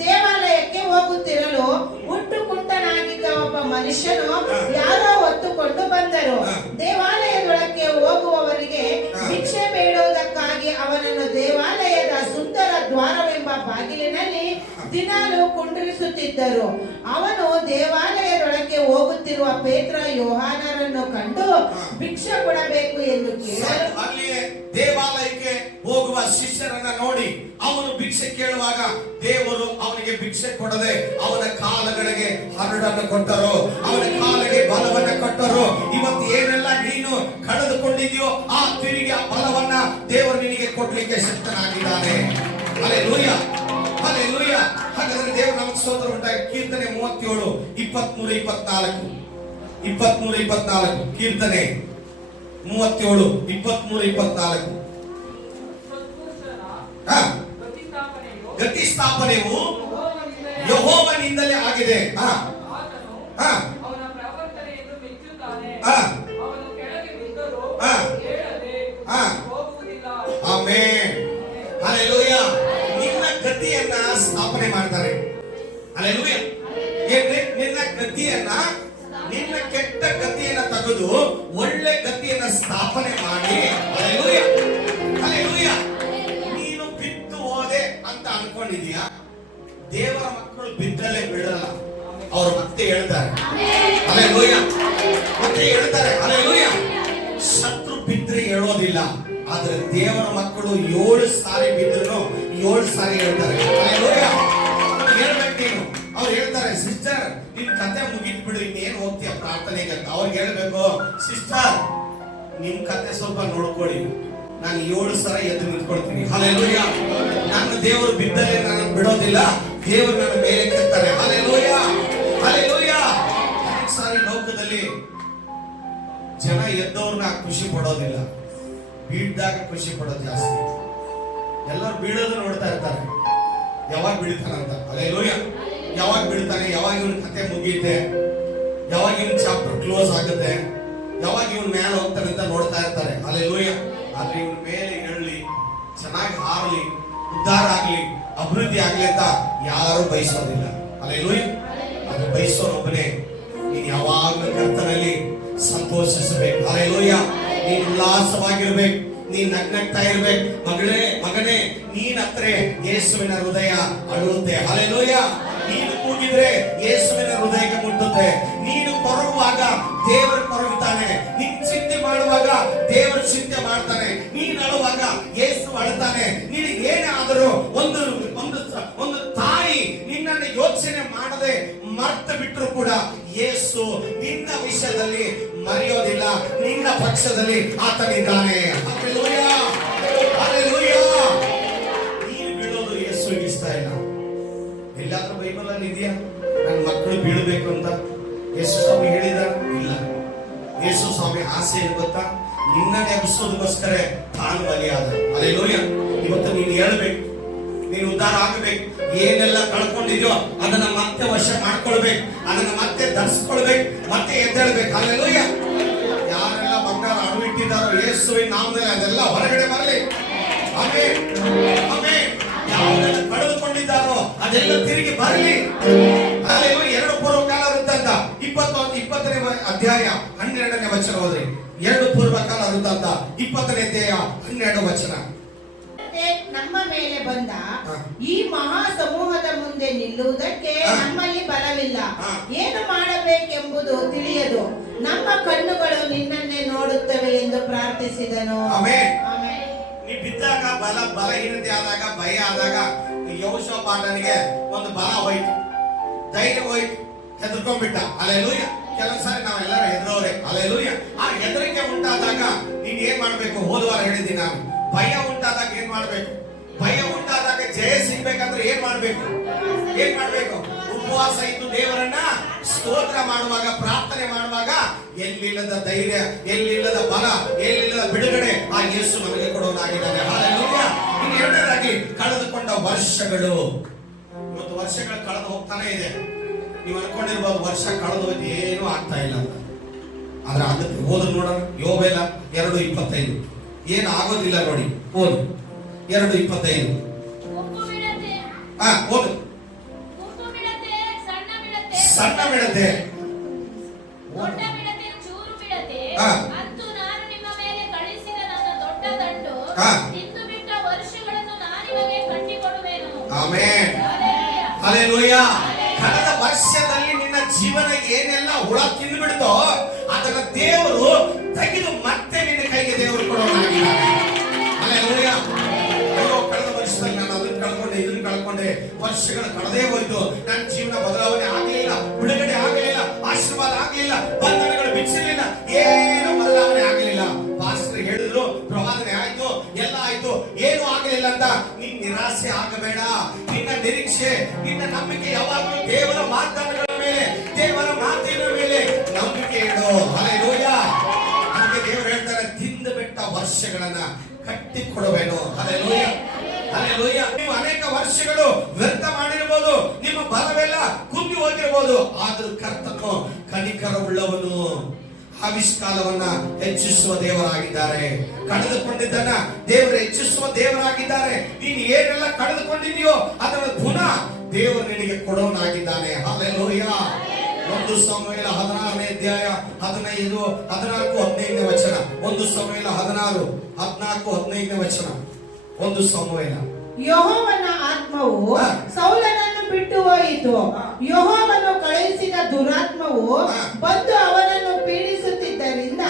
ದೇವಾಲಯಕ್ಕೆ ಹೋಗುತ್ತಿರಲು ಹುಟ್ಟು ಕುಂಟನಾಗಿದ್ದ ಒಬ್ಬ ಮನುಷ್ಯನು ಯಾರೋ ಹೊತ್ತುಕೊಂಡು ಬಂದರು. ದೇವಾಲಯದೊಳಕ್ಕೆ ಹೋಗುವವರಿಗೆ ಭಿಕ್ಷೆ ಬೇಡುವುದಕ್ಕಾಗಿ ಅವನನ್ನು ದೇವಾಲಯದ ಸುಂದರ ದ್ವಾರವೆಂಬ ಬಾಗಿಲಿನಲ್ಲಿ ದಿನಾಲು ಕುಂಡ್ರಿಸುತ್ತಿದ್ದರು. ಅವನು ದೇವಾಲಯದೊಳಕ್ಕೆ ಹೋಗುತ್ತಿರುವ ಪೇತ್ರ ಯೋಹಾನರನ್ನು ಕಂಡು ಭಿಕ್ಷೆ ಕೊಡಬೇಕು ಎಂದು ಕೇಳಲು, ಅಲ್ಲಿಯೇ ದೇವಾಲಯಕ್ಕೆ ಹೋಗುವ ಶಿಷ್ಯರನ್ನ ನೋಡಿ ಅವನು ಭಿಕ್ಷೆ ಕೇಳುವಾಗ ದೇವರು ಅವನಿಗೆ ಭಿಕ್ಷೆ ಕೊಡದೆ ಅವನ ಕಾಲಗಳಿಗೆ ಹರಡನ್ನು ಕೊಟ್ಟರು, ಅವನ ಕಾಲಿಗೆ ಬಲವನ್ನ ಕೊಟ್ಟರು. ಇವತ್ತು ಏನೆಲ್ಲ ನೀನು ಕಳೆದುಕೊಂಡಿದ್ಯೋ ಆ ತಿರುಗಿ ಆ ಬಲವನ್ನ ದೇವರು ನಿನಗೆ ಕೊಡ್ಲಿಕ್ಕೆ ಶಕ್ತನಾಗಿದ್ದಾನೆ. Hallelujah, hallelujah. ಹಾಗಾದ್ರೆ ದೇವರು ನಮಗೆ ಸ್ತೋತ್ರ ಉಂಟಾಗಿ. ಕೀರ್ತನೆ 37 23 24 ಕೀರ್ತನೆ 37 23 24. ಗತಿ ಸ್ಥಾಪನೆಯು ಯೆಹೋವನಿಂದಲೇ ಆಗಿದೆ. Amen, hallelujah. ನಿನ್ನ ಗತಿಯನ್ನ ಸ್ಥಾಪನೆ ಮಾಡ್ತಾರೆ. ಹಲ್ಲೆಲೂಯಾ. ಏನ್ರಿ? ನಿನ್ನ ಗತಿಯನ್ನ, ನಿನ್ನ ಕೆಟ್ಟ ಗತಿಯನ್ನ ತೆಗೆದು ಒಳ್ಳೆ ಗತಿಯನ್ನ ಸ್ಥಾಪನೆ ಮಾಡಿ. Hallelujah, hallelujah. ನೀನು ಬಿದ್ದು ಹೋದೆ ಅಂತ ಅನ್ಕೊಂಡಿದೀಯಾ? ದೇವರ ಮಕ್ಕಳು ಬಿದ್ದಲ್ಲೇ ಬಿಡಲ್ಲ, ಅವರು ಮತ್ತೆ ಹೇಳ್ತಾರೆ. ಹಲ್ಲೆಲೂಯಾ, ಮತ್ತೆ ಹೇಳ್ತಾರೆ. ಹಲ್ಲೆಲೂಯಾ. ಶತ್ರು ಬಿದ್ರೆ ಹೇಳೋದಿಲ್ಲ, ಆದ್ರೆ ದೇವರ ಮಕ್ಕಳು 7 ಸಾರಿ ಬಿದ್ರು 7 ಸಾರಿ ಹೇಳ್ತಾರೆ. ಹಲ್ಲೆಲೂಯಾ. ಹೇಳ್ಬೇಕು ನೀನು. ಅವ್ರು ಹೇಳ್ತಾರೆ, ಸಿಸ್ಟರ್ ನಿನ್ ಕತೆ ಮುಗಿತ್ ಬಿಡು, ಇನ್ನೇನು ಹೋಗ್ತೀಯ ಪ್ರಾರ್ಥನೆಗೆ ಅಂತ. ಅವ್ರಿಗೆ ಹೇಳ್ಬೇಕು, ಸಿಸ್ಟರ್ ನಿಮ್ ಕತೆ ಸ್ವಲ್ಪ ನೋಡ್ಕೊಳ್ಳಿ, ನಾನು 7 ಸಲ ಎದ್ದು ನಿಂತ್ಕೊಳ್ತೀನಿ. ಹಲ್ಲೆಲೂಯಾ. ನನ್ನ ದೇವರು ಬಿದ್ದರೆ ನಾನು ಬಿಡೋದಿಲ್ಲ, ದೇವರು ನನ್ನ ಮೇಲೆ ಕೆತ್ತಾರೆ. Hallelujah, hallelujah. ಅನೇಕ ಸಾರಿ ಲೋಕದಲ್ಲಿ ಜನ ಎದ್ದವ್ರನ್ನ ಖುಷಿ ಪಡೋದಿಲ್ಲ, ಬೀಳ್ದಾಗ ಖುಷಿ ಪಡೋದು ಜಾಸ್ತಿ. ಎಲ್ಲರೂ ಬೀಳೋದು ನೋಡ್ತಾ ಇರ್ತಾರೆ, ಯಾವಾಗ ಬೀಳ್ತಾನಂತ. ಹಲ್ಲೆಲೂಯಾ. ಯಾವಾಗ ಬೀಳ್ತಾನೆ, ಯಾವಾಗ ಇವನ್ ಕತೆ ಮುಗಿಯುತ್ತೆ, ಯಾವಾಗ ಇವನ್ ಚಾಪ್ಟರ್ ಕ್ಲೋಸ್ ಆಗುತ್ತೆ, ಯಾವಾಗ ಇವನ್ ಮೇಲೆ ಹೋಗ್ತಾನೆ ಅಂತ ನೋಡ್ತಾ ಇರ್ತಾರೆ. ಹಲ್ಲೆಲೂಯಾ. ಆದ್ರೆ ಇವನ್ ಮೇಲೆ ಏಳಲಿ, ಚೆನ್ನಾಗಿ ಹಾರಲಿ, ಉದ್ಧಾರ ಆಗ್ಲಿ, ಅಭಿವೃದ್ಧಿ ಆಗ್ಲಿ ಅಂತ ಯಾರು ಬಯಸೋದಿಲ್ಲ. ಹಲ್ಲೆಲೂಯಾ. ಅದು ಬಯಸೋನೊಬ್ಬನೇ. ನೀನ್ ಯಾವಾಗಲೂ ಕರ್ತನಲ್ಲಿ ಸಂತೋಷಿಸಬೇಕು. ಹಲ್ಲೆಲೂಯಾ. ನೀನ್ ಉಲ್ಲಾಸವಾಗಿರ್ಬೇಕು, ನೀನ್ ನಗ್ನಗ್ತಾ ಇರ್ಬೇಕು. ಮಗನೇ ನೀನ್ ಹತ್ರ ಯೇಸುವಿನ ಹೃದಯ ಅಳುತ್ತೆ. ಹಲ್ಲೆಲೂಯಾ. ನೀನು ಕೂಗಿದ್ರೆ ಯೇಸುವಿನ ಹೃದಯಕ್ಕೆ ಮುಟ್ಟುತ್ತೆ. ನೀನು ಕೊರಗುವಾಗ ದೇವರು ಕೊರಗುತ್ತಾನೆ. ನೀನ್ ಚಿಂತೆ ಮಾಡುವಾಗ ದೇವರು ಚಿಂತೆ ಮಾಡ್ತಾನೆ. ನೀನ್ ಅಳುವಾಗ ಯೇಸು ಅಳುತ್ತಾನೆ. ನಿನಗೆ ಏನೇ ಆದರೂ ಒಂದು ತಾಯಿ ನಿನ್ನ ವಿಷಯದಲ್ಲಿ ಮರೆಯೋದಿಲ್ಲ. ನಿನ್ನ ಪಕ್ಷದಲ್ಲಿ ಆತನಿದ್ದಾನೆ. Hallelujah, hallelujah. ನೀನು ಬೀಳೋದು ಯೇಸುವಿಗೆ ಇಷ್ಟ ಇಲ್ಲ. ಎಲ್ಲಾದ್ರೂ ಬೈಬಲ್ ಅಲ್ಲಿ ಇದೆಯಾ ನನ್ನ ಮಕ್ಕಳು ಬೀಳಬೇಕು ಅಂತ ಯೇಸು ಸ್ವಾಮಿ ಹೇಳಿದ? ಇಲ್ಲ. ಯೇಸು ಸ್ವಾಮಿ ಆಸೆ ಏನು ಗೊತ್ತಾ? ನಿನ್ನನ್ನೇ ಎಬ್ಬಿಸೋದಕ್ಕೋಸ್ಕರ ತಾನು ಬಲಿಯಾದ. ಹಲ್ಲೆಲೂಯಾ. ಇವತ್ತು ನೀನು ಹೇಳ್ಬೇಕು, ನೀನು ಉದ್ಧಾರ ಆಗಬೇಕು. ಏನೆಲ್ಲ ಕಳ್ಕೊಂಡಿದ್ಯೋ ಅದನ್ನ ಮತ್ತೆ ವಶ ಮಾಡ್ಕೊಳ್ಬೇಕು, ಅದನ್ನ ಮತ್ತೆ ಧರಿಸ್ಕೊಳ್ಬೇಕು, ಮತ್ತೆ ಎದ್ದೇಳ್ಬೇಕು. ಹಲ್ಲೆಲೂಯಾ. ಯಾರೆಲ್ಲ ಬಂಗಾರ ಅಣು ಇಟ್ಟಿದ್ದಾರೋ ಯೇಸುವಿನ ನಾಮದಲ್ಲಿ ಅದೆಲ್ಲ ಹೊರಗಡೆ ಬರಲಿ. Amen, amen. ಯಾವುದೆಲ್ಲ ಕಳೆದುಕೊಂಡಿದ್ದಾರೋ ಅದೆಲ್ಲ ತಿರುಗಿ ಬರಲಿ. ಹಲ್ಲೆಲೂಯಾ. 2 ಪೂರ್ವಕಾಲ ವೃತ್ತಾಂತ 20ನೇ ಅಧ್ಯಾಯ 12ನೇ ವಚನ ಓದ್ರಿ. 2 ಪೂರ್ವಕಾಲ ವೃತ್ತಾಂತ 20ನೇ ಅಧ್ಯಾಯ 12 ವಚನ. ನಮ್ಮ ಮೇಲೆ ಬಂದ ಈ ಮಹಾ ಸಮೂಹದ ಮುಂದೆ ನಿಲ್ಲುವುದಕ್ಕೆ ನಮ್ಮಲ್ಲಿ ಬಲವಿಲ್ಲ. ಏನು ಮಾಡಬೇಕೆಂಬುದು ತಿಳಿಯದು. ನಮ್ಮ ಕಣ್ಣುಗಳು ನಿನ್ನನ್ನೇ ನೋಡುತ್ತವೆ ಎಂದು ಪ್ರಾರ್ಥಿಸಿದನು. ಆಮೆನ್. ಆಮೆನ್. ನೀ ಬಿದ್ದಾಗ ಬಲಹೀನತೆ ಆದಾಗ, ಭಯ ಆದಾಗ ಯೆಹೋಷಾಫಾಟನಿಗೆ ಒಂದು ಬಲ ಹೋಯ್ತು, ಧೈರ್ಯ ಹೋಯ್ತು, ಹೆದರ್ಕೊಂಡ್ಬಿಟ್ಟ. ಹಲ್ಲೆಲೂಯಾ. ಕೆಲವು ಸಾರಿ ನಾವೆಲ್ಲರೂ ಹೆದರೋರೆ. ಹಲ್ಲೆಲೂಯಾ. ಆ ಹೆದರಿಕೆ ಉಂಟಾದಾಗ ನೀನ್ ಏನ್ ಮಾಡ್ಬೇಕು? ಹೋದವಾರ ಹೇಳಿದ್ದೀನಿ ನಾನು. ಭಯ ಉಂಟಾದಾಗ ಏನ್ ಮಾಡ್ಬೇಕು? ಭಯ ಉಂಟಾದಾಗ ಜಯ ಸಿಗ್ಬೇಕಂದ್ರೆ ಏನ್ ಮಾಡ್ಬೇಕು? ಉಪವಾಸ ಇದ್ದು ದೇವರನ್ನ ಸ್ತೋತ್ರ ಮಾಡುವಾಗ, ಪ್ರಾರ್ಥನೆ ಮಾಡುವಾಗ ಎಲ್ಲಿಲ್ಲದ ಧೈರ್ಯ, ಎಲ್ಲಿಲ್ಲದ ಬಲ, ಎಲ್ಲಿಲ್ಲದ ಬಿಡುಗಡೆ ಆ ಯೇಸು ನಮಗೆ ಕೊಡೋನಾಗಿದ್ದಾನೆ. ಹಲ್ಲೆಲೂಯಾ. ಇನ್ನು ಎರಡನೇದಾಗಿ ಕಳೆದುಕೊಂಡ ವರ್ಷಗಳು. ಇವತ್ತು ವರ್ಷಗಳು ಕಳೆದು ಹೋಗ್ತಾನೆ ಇದೆ. ನೀವು ಅನ್ಕೊಂಡಿರ್ಬೋದು ವರ್ಷ ಕಳೆದು ಹೋಯ್ತು, ಏನೂ ಆಗ್ತಾ ಇಲ್ಲ ಅಂತ. ಆದ್ರೆ ಅದಕ್ಕೆ ಓದು ನೋಡೋಣ. ಯೋಬೇಲ 2:25. ಏನು ಆಗೋದಿಲ್ಲ ನೋಡಿ. ಓದು 2:25. ಓದು. ಸಣ್ಣ ಮಿಡತೆ, ದೊಡ್ಡ ಮಿಡತೆ, ಚೂರು ಮಿಡತೆ, ಅಂತೂ ನಾನು ನಿಮ್ಮ ಮೇಲೆ ಕಳಿಸಿದ ನನ್ನ ದೊಡ್ಡ ದಂಡು ತಿಂದು ಬಿಟ್ಟ ವರ್ಷಗಳನ್ನು ನಾನಿಮಗೆ ಕಟ್ಟಿಕೊಡುವೆನು. Amen, hallelujah. ಕಳೆದ ವರ್ಷದಲ್ಲಿ ನಿನ್ನ ಜೀವನ ಏನೆಲ್ಲ ಹುಳ ತಿಂದು ಬಿಡ್ತೋ ಅದನ್ನ ದೇವರು ತೆಗೆದು ಮತ್ತೆ ನಿನ್ನ ಕೈಗೆ ದೇವರು ಕೊಡೋನಾಗಿದ್ದಾನೆ. ಹಲ್ಲೆಲೂಯಾ. ಕಳೆದ ವರ್ಷದಲ್ಲಿ ನಾನು ಅದನ್ನ ಕಳ್ಕೊಂಡೆ, ಇದನ್ನ ಕಳ್ಕೊಂಡೆ, ವರ್ಷಗಳು ಕಳೆದೇ ಹೋಯ್ತು, ನನ್ನ ಜೀವನ ಬದಲಾವಣೆ ಆಗಲಿಲ್ಲ, ಬಿಡುಗಡೆ ಆಗಲಿಲ್ಲ, ಆಶೀರ್ವಾದ ಆಗಲಿಲ್ಲ, ಬಂಧನಗಳು ಬಿಚ್ಚಿರಲಿಲ್ಲ, ಏನು ಬದಲಾವಣೆ ಆಗಲಿಲ್ಲ. ಪಾಸ್ಟರ್ ಹೇಳಿದ್ರು, ಪ್ರವಾದನೆ ಆಯ್ತು, ಎಲ್ಲ ಆಯ್ತು, ಏನು ಆಗಲಿಲ್ಲ ಅಂತ ನೀನ್ ನಿರಾಸೆ ಆಗಬೇಡ. ನಿನ್ನ ನಿರೀಕ್ಷೆ, ನಿನ್ನ ನಂಬಿಕೆ ಯಾವಾಗಲೂ ದೇವರ ವಾಗ್ದಾನಗಳ ಮೇಲೆ, ದೇವರ ಮಾತಿನ ಮೇಲೆ ನಂಬಿಕೆ ಇಡು. ಹಲ್ಲೆಲೂಯಾ. ಅದಕ್ಕೆ ದೇವರು ಹೇಳ್ತಾರೆ, ತಿಂದು ಬಿಟ್ಟ ವರ್ಷಗಳನ್ನ ಕಟ್ಟಿಕೊಡುವೆನು. Hallelujah, hallelujah. ನೀವು ಅನೇಕ ವರ್ಷಗಳು ವ್ಯರ್ಥ ಮಾಡಿರಬಹುದು, ನಿಮ್ಮ ಬಲವೆಲ್ಲ ಕುಂದಿ ಹೋಗಿರಬಹುದು, ಆದರೂ ಕರ್ತನು ಕನಿಕರವುಳ್ಳವನು, ಆವಿಷ್ಕಾಲವನ್ನ ಹೆಚ್ಚಿಸುವ ದೇವರಾಗಿದ್ದಾರೆ. ಕಳೆದುಕೊಂಡಿದ್ದನ್ನ ದೇವರು ಹೆಚ್ಚಿಸುವ ದೇವರಾಗಿದ್ದಾರೆ. ನೀನು ಏನೆಲ್ಲ ಕಳೆದುಕೊಂಡಿದೆಯೋ ಅದನ್ನು ಪುನಃ ದೇವರು ನಿನಗೆ ಕೊಡೋನಾಗಿದ್ದಾನೆ. ಹಲ್ಲೆಲೂಯಾ. 1 ಸಮುವೇಲ 16ನೇ ಅಧ್ಯಾಯ 15, 14, 15ನೇ ವಚನ. 1 ಸಮುವೇಲ 16, 14, 15ನೇ ವಚನ. 1 ಸಮುವೇಲ. ಯೆಹೋವನ ಆತ್ಮವು ಸೌಲನನ್ನು ಬಿಟ್ಟು ಹೋಯಿತು. ಯೆಹೋವನು ಕಳುಹಿಸಿದ ದುರಾತ್ಮವು ಬಂದು ಅವನನ್ನು ಪೀಡಿಸುತ್ತಿದ್ದರಿಂದ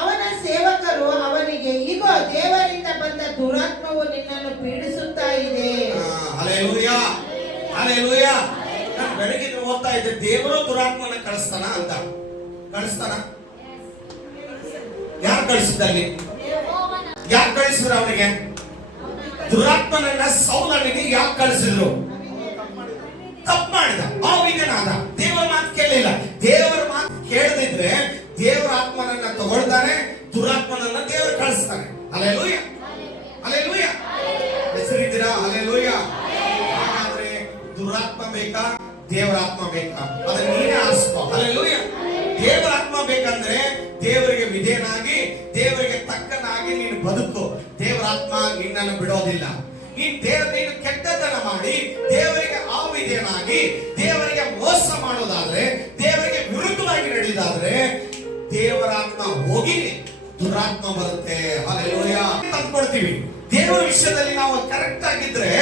ಅವನ ಸೇವಕರು ಅವನಿಗೆ, ಇಗೋ, ದೇವರಿಂದ ಬಂದ ದುರಾತ್ಮವು ನಿನ್ನನ್ನು ಪೀಡಿಸುತ್ತಾ ಇದೆ. Hallelujah, hallelujah. ನಾನು ಬೆಳಗ್ಗೆ ಓದ್ತಾ ಇದ್ದೆ, ದೇವರು ದುರಾತ್ಮನ ಕಳಿಸ್ತಾನ ಅಂತ. ಕಳಿಸ್ತಾನ? ಯಾರು ಕಳಿಸಿದಲ್ಲಿ? ಯಾರು ಕಳಿಸಿದ್ರು ಅವನಿಗೆ? ದುರಾತ್ಮನನ್ನ ಸೌಲನಿಗೆ ಯಾಕೆ ಕಳಿಸಿದ್ರು? ತಪ್ಪು ಮಾಡಿದ, ಅವಿಗನಾದ, ದೇವರ ಮಾತು ಕೇಳಲಿಲ್ಲ. ದೇವರ ಮಾತು ಕೇಳದಿದ್ರೆ ದೇವರ ಆತ್ಮನನ್ನ ತಗೊಳ್ತಾನೆ, ದುರಾತ್ಮನನ್ನ ದೇವರು ಕಳಿಸ್ತಾನೆ. Hallelujah, hallelujah. ಹೆಸರಿದ್ದೀರಾ? ಹಲ್ಲೆಲೂಯಾ. ಹಾಗಾದ್ರೆ ದುರಾತ್ಮ ಬೇಕಾ, ದೇವರ ಆತ್ಮ ಬೇಕಾ? ಅದನ್ನ ನೀನೇ ಆರಿಸ್ಕೋ. ಹಲ್ಲೆಲೂಯಾ. ದೇವರ ಆತ್ಮ ಬೇಕಂದ್ರೆ ದೇವರಿಗೆ ವಿಧೇಯನಾಗಿ, ದೇವರಿಗೆ ತಕ್ಕನಾಗಿ ನೀನು ಬದುಕು. ದೇವರ ಆತ್ಮ ನಿನ್ನನ್ನು ಬಿಡೋದಿಲ್ಲ. ನೀನು ಕೆಟ್ಟದ್ದನ್ನ ಮಾಡಿ ದೇವರಿಗೆ ಅವಿಧೇಯನಾಗಿ, ದೇವರಿಗೆ ಮೋಸ ಮಾಡೋದಾದ್ರೆ, ದೇವರಿಗೆ ವಿರುದ್ಧವಾಗಿ ನಡೆಯೋದಾದ್ರೆ ದೇವರ ಆತ್ಮ ಹೋಗಿ ದುರಾತ್ಮ ಬರುತ್ತೆ. ಹಲ್ಲೆಲೂಯಾ. ತಂದ್ಕೊಡ್ತೀವಿ. ದೇವರ ವಿಷಯದಲ್ಲಿ ನಾವು ಕರೆಕ್ಟ್ ಆಗಿದ್ರೆ